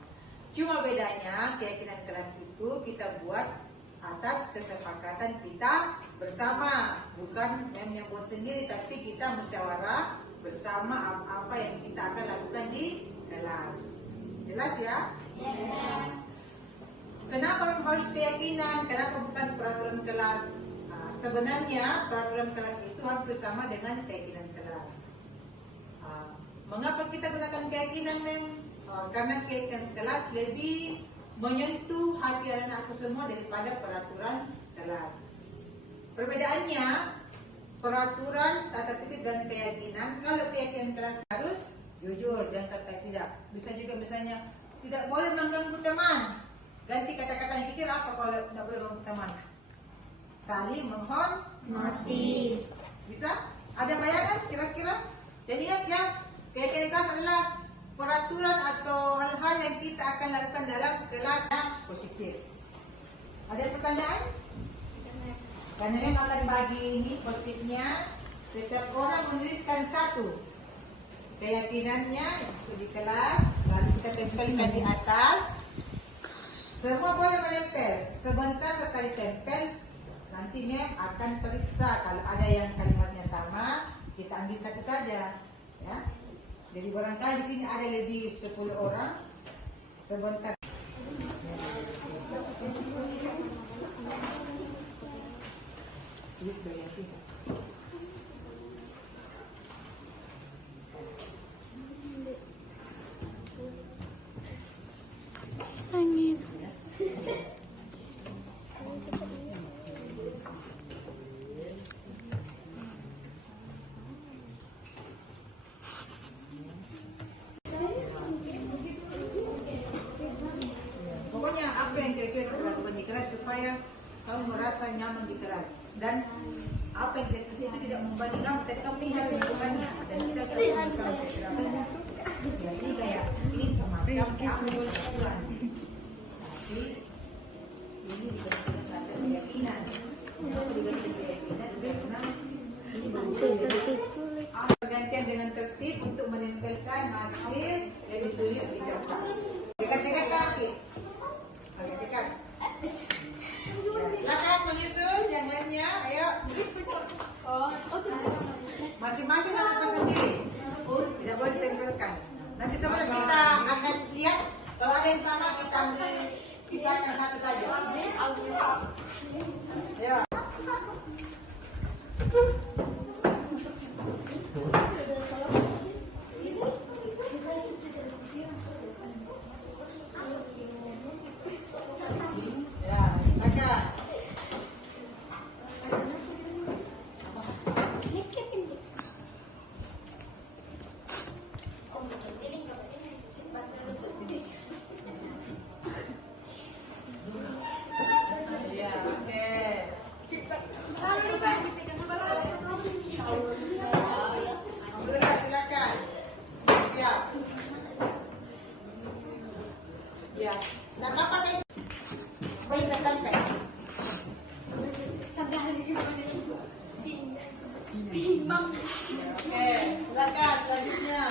Cuma bedanya keyakinan kelas itu kita buat atas kesepakatan kita bersama, bukan yang buat sendiri, tapi kita musyawarah bersama apa yang kita akan lakukan di kelas. Jelas ya? Kenapa harus keyakinan? Kenapa bukan peraturan kelas? Nah, sebenarnya peraturan kelas itu hampir sama dengan keyakinan kelas. Mengapa kita gunakan keyakinan, Mem? Karena keyakinan kelas lebih menyentuh hati anak-anakku semua daripada peraturan kelas. Perbedaannya, peraturan, tata tertib dan keyakinan. Kalau keyakinan kelas harus jujur, jangan kata tidak. Bisa juga misalnya tidak boleh mengganggu teman. Ganti kata-kata yang kira apa kalau tidak boleh mengganggu teman? Saling menghormati. Bisa? Ada bayangan kira-kira? Dan ingat ya, keyakinan kelas adalah peraturan atau hal-hal yang kita akan lakukan dalam kelas yang positif. Ada pertanyaan? Karena memang akan bagi ini positifnya, setiap orang menuliskan satu keyakinannya itu di kelas, lalu kita tempelkan di atas. Semua boleh menempel. Sebentar sekali tempel, nanti Mem akan periksa. Kalau ada yang kalimatnya sama, kita ambil satu saja, ya. Jadi barangkali di sini ada lebih 10 orang. Sebentar. Pokoknya apa yang kira-kira kita lakukan di kelas supaya kamu merasa nyaman di kelas, dan apa yang kita tulis itu tidak membanding kamu, tapi kamu harus melakukannya, dan kita harus melakukan. Ya, ini kayak ini semacam campur aturan. Tapi ini diberikan pada keyakinan. Kenapa diberikan keyakinan? Karena ini pergantian dengan tertib untuk menempelkan hasil yang ditulis di kertas. Dekat-dekat kaki. Agak dekat. Ya, silakan menyusul yang lainnya. Ayo. Masing-masing apa sendiri. Tidak boleh ditempelkan. Nanti sebentar kita akan lihat kalau ada yang sama kita pisahkan satu saja. Ya. Silakan. Siap. Ya. Nah, kapan ini? Baik, datang kan? Oke, silakan selanjutnya.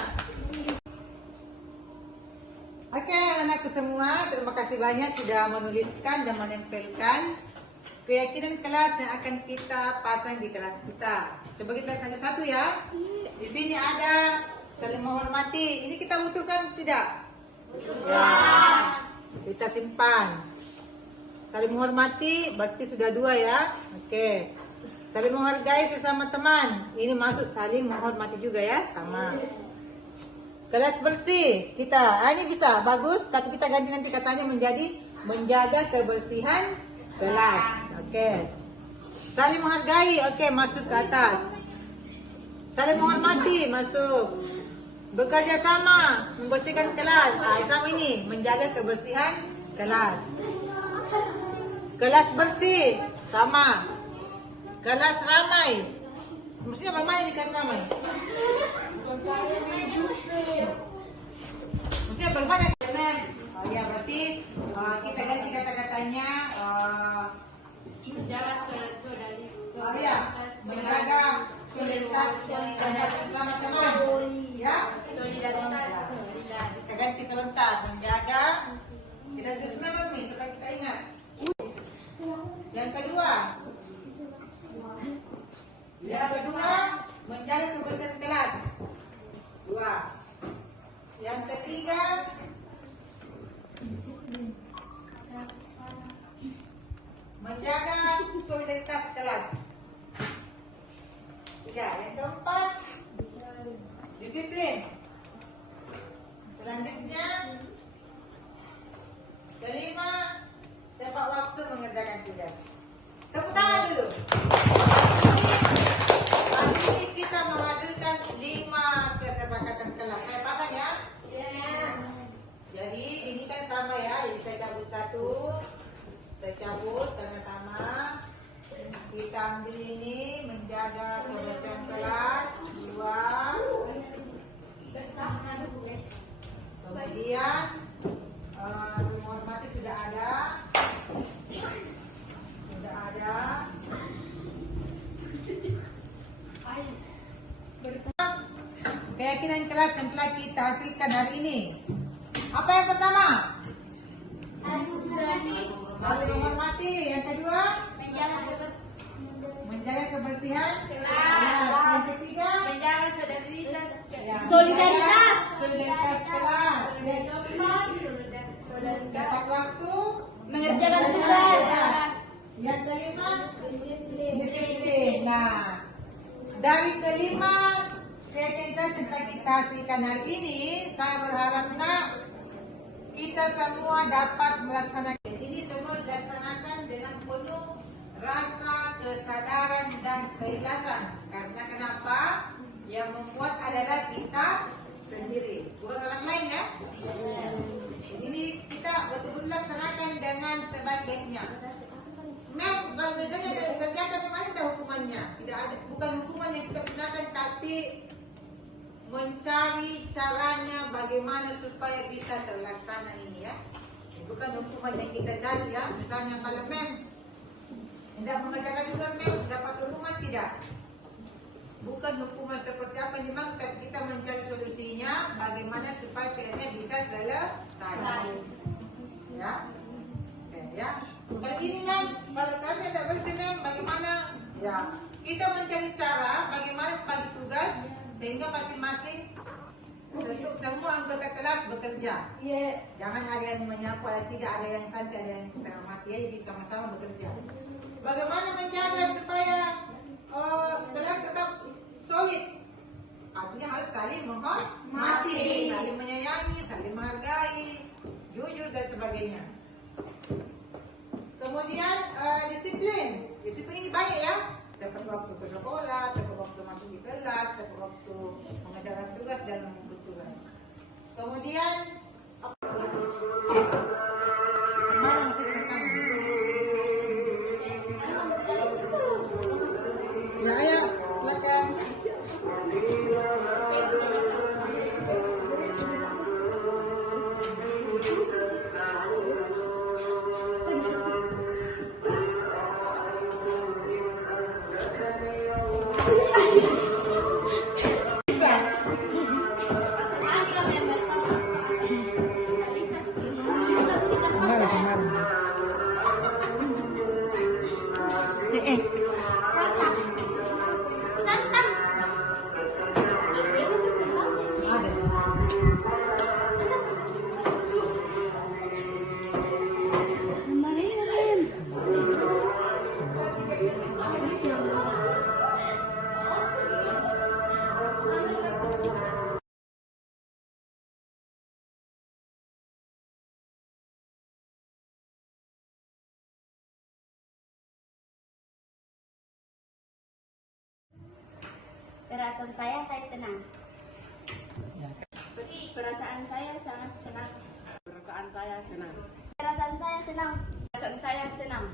Oke, anak-anakku semua, terima kasih banyak sudah menuliskan dan menempelkan keyakinan kelas yang akan kita pasang di kelas kita. Coba kita satu-satu ya. Di sini ada saling menghormati. Ini kita butuhkan tidak? Ya. Kita simpan. Saling menghormati berarti sudah 2 ya. Oke. Saling menghargai sesama teman. Ini masuk saling menghormati juga ya, sama. Kelas bersih kita. Ini bisa bagus, tapi kita ganti nanti katanya menjadi menjaga kebersihan kelas. Oke. Saling menghargai. Oke, masuk ke atas. Saling menghormati, masuk. bekerja sama membersihkan kelas. Sama ini menjaga kebersihan kelas. Kelas bersih sama. Kelas ramai. Maksudnya bagaimana di kelas ramai? Maksudnya bagaimana? Oh ya, berarti kita ganti kata-katanya. Menjaga solidaritas. Oh ya, menjaga solidaritas bersama teman. Ya, Solidaritas. kita ganti sebentar. Menjaga. Kita tulis memang nih supaya kita ingat. Yang kedua, menjaga kebersihan kelas. 2. Yang ketiga, menjaga solidaritas kelas. 3. Yang keempat, disiplin. Selanjutnya, kelima, tepat waktu mengerjakan tugas. Tepuk tangan dulu. Hari ini kita menghasilkan 5 kesepakatan kelas. Saya pasang ya. Jadi ini kan sama ya. Jadi saya cabut 1. Saya cabut karena sama. Kita ambil ini menjaga kebersihan kelas. 2. Kemudian semua hormati sudah ada. Keyakinan kelas yang telah kita hasilkan hari ini. Apa yang pertama? Saling menghormati. Yang kedua? Menjaga kebersihan kelas. Yang ketiga? Menjaga solidaritas. Solidaritas. Solidaritas kelas. Yang keempat? Tepat waktu Mengerjakan tugas. Yang kelima? Disiplin. Nah, dari kelima keyakinan yang telah kita hasilkan hari ini, saya berharap kita semua dapat melaksanakan ini semua dilaksanakan dengan penuh rasa kesadaran dan keikhlasan. Karena kenapa? Yang membuat adalah kita sendiri, bukan orang lain ya. Ini kita betul-betul laksanakan dengan sebaik-baiknya. Memang kalau misalnya dikerjakan memang ada hukumannya, tidak ada, bukan hukuman yang kita gunakan, tapi mencari caranya bagaimana supaya bisa terlaksana ini ya. Bukan hukuman yang kita cari ya. Misalnya kalau tidak mengerjakan tugas dapat hukuman, tidak. Bukan hukuman seperti apa yang dimaksud. Kita mencari solusinya bagaimana supaya PR-nya bisa selesai. Ya. Oke, ya. Kalau ini kalau kelasnya tidak bersih bagaimana? Ya. Kita mencari cara bagaimana bagi tugas sehingga masing-masing semua anggota kelas bekerja. Jangan ada yang menyapu, tidak ada yang santai, ada yang setengah mati. Ya, jadi sama-sama bekerja. Bagaimana menjaga supaya kelas tetap solid? Artinya harus saling menghormati, saling menyayangi, saling menghargai, jujur dan sebagainya. Kemudian disiplin. Disiplin ini banyak ya. Dapat waktu ke sekolah, dapat waktu masuk di kelas, dapat waktu mengerjakan tugas dan mengumpul tugas. Kemudian gimana maksudnya kan? Ya, silakan. Perasaan saya senang. Perasaan saya sangat senang. Perasaan saya senang. Perasaan saya senang. Perasaan saya senang.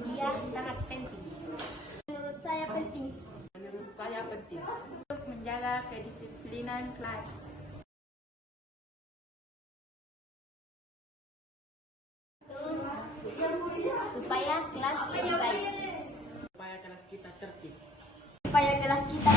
Dia sangat penting. Menurut saya penting. Menurut saya penting. Untuk menjaga kedisiplinan kelas. Supaya kelas lebih baik. Supaya kelas kita tertib. Supaya kelas kita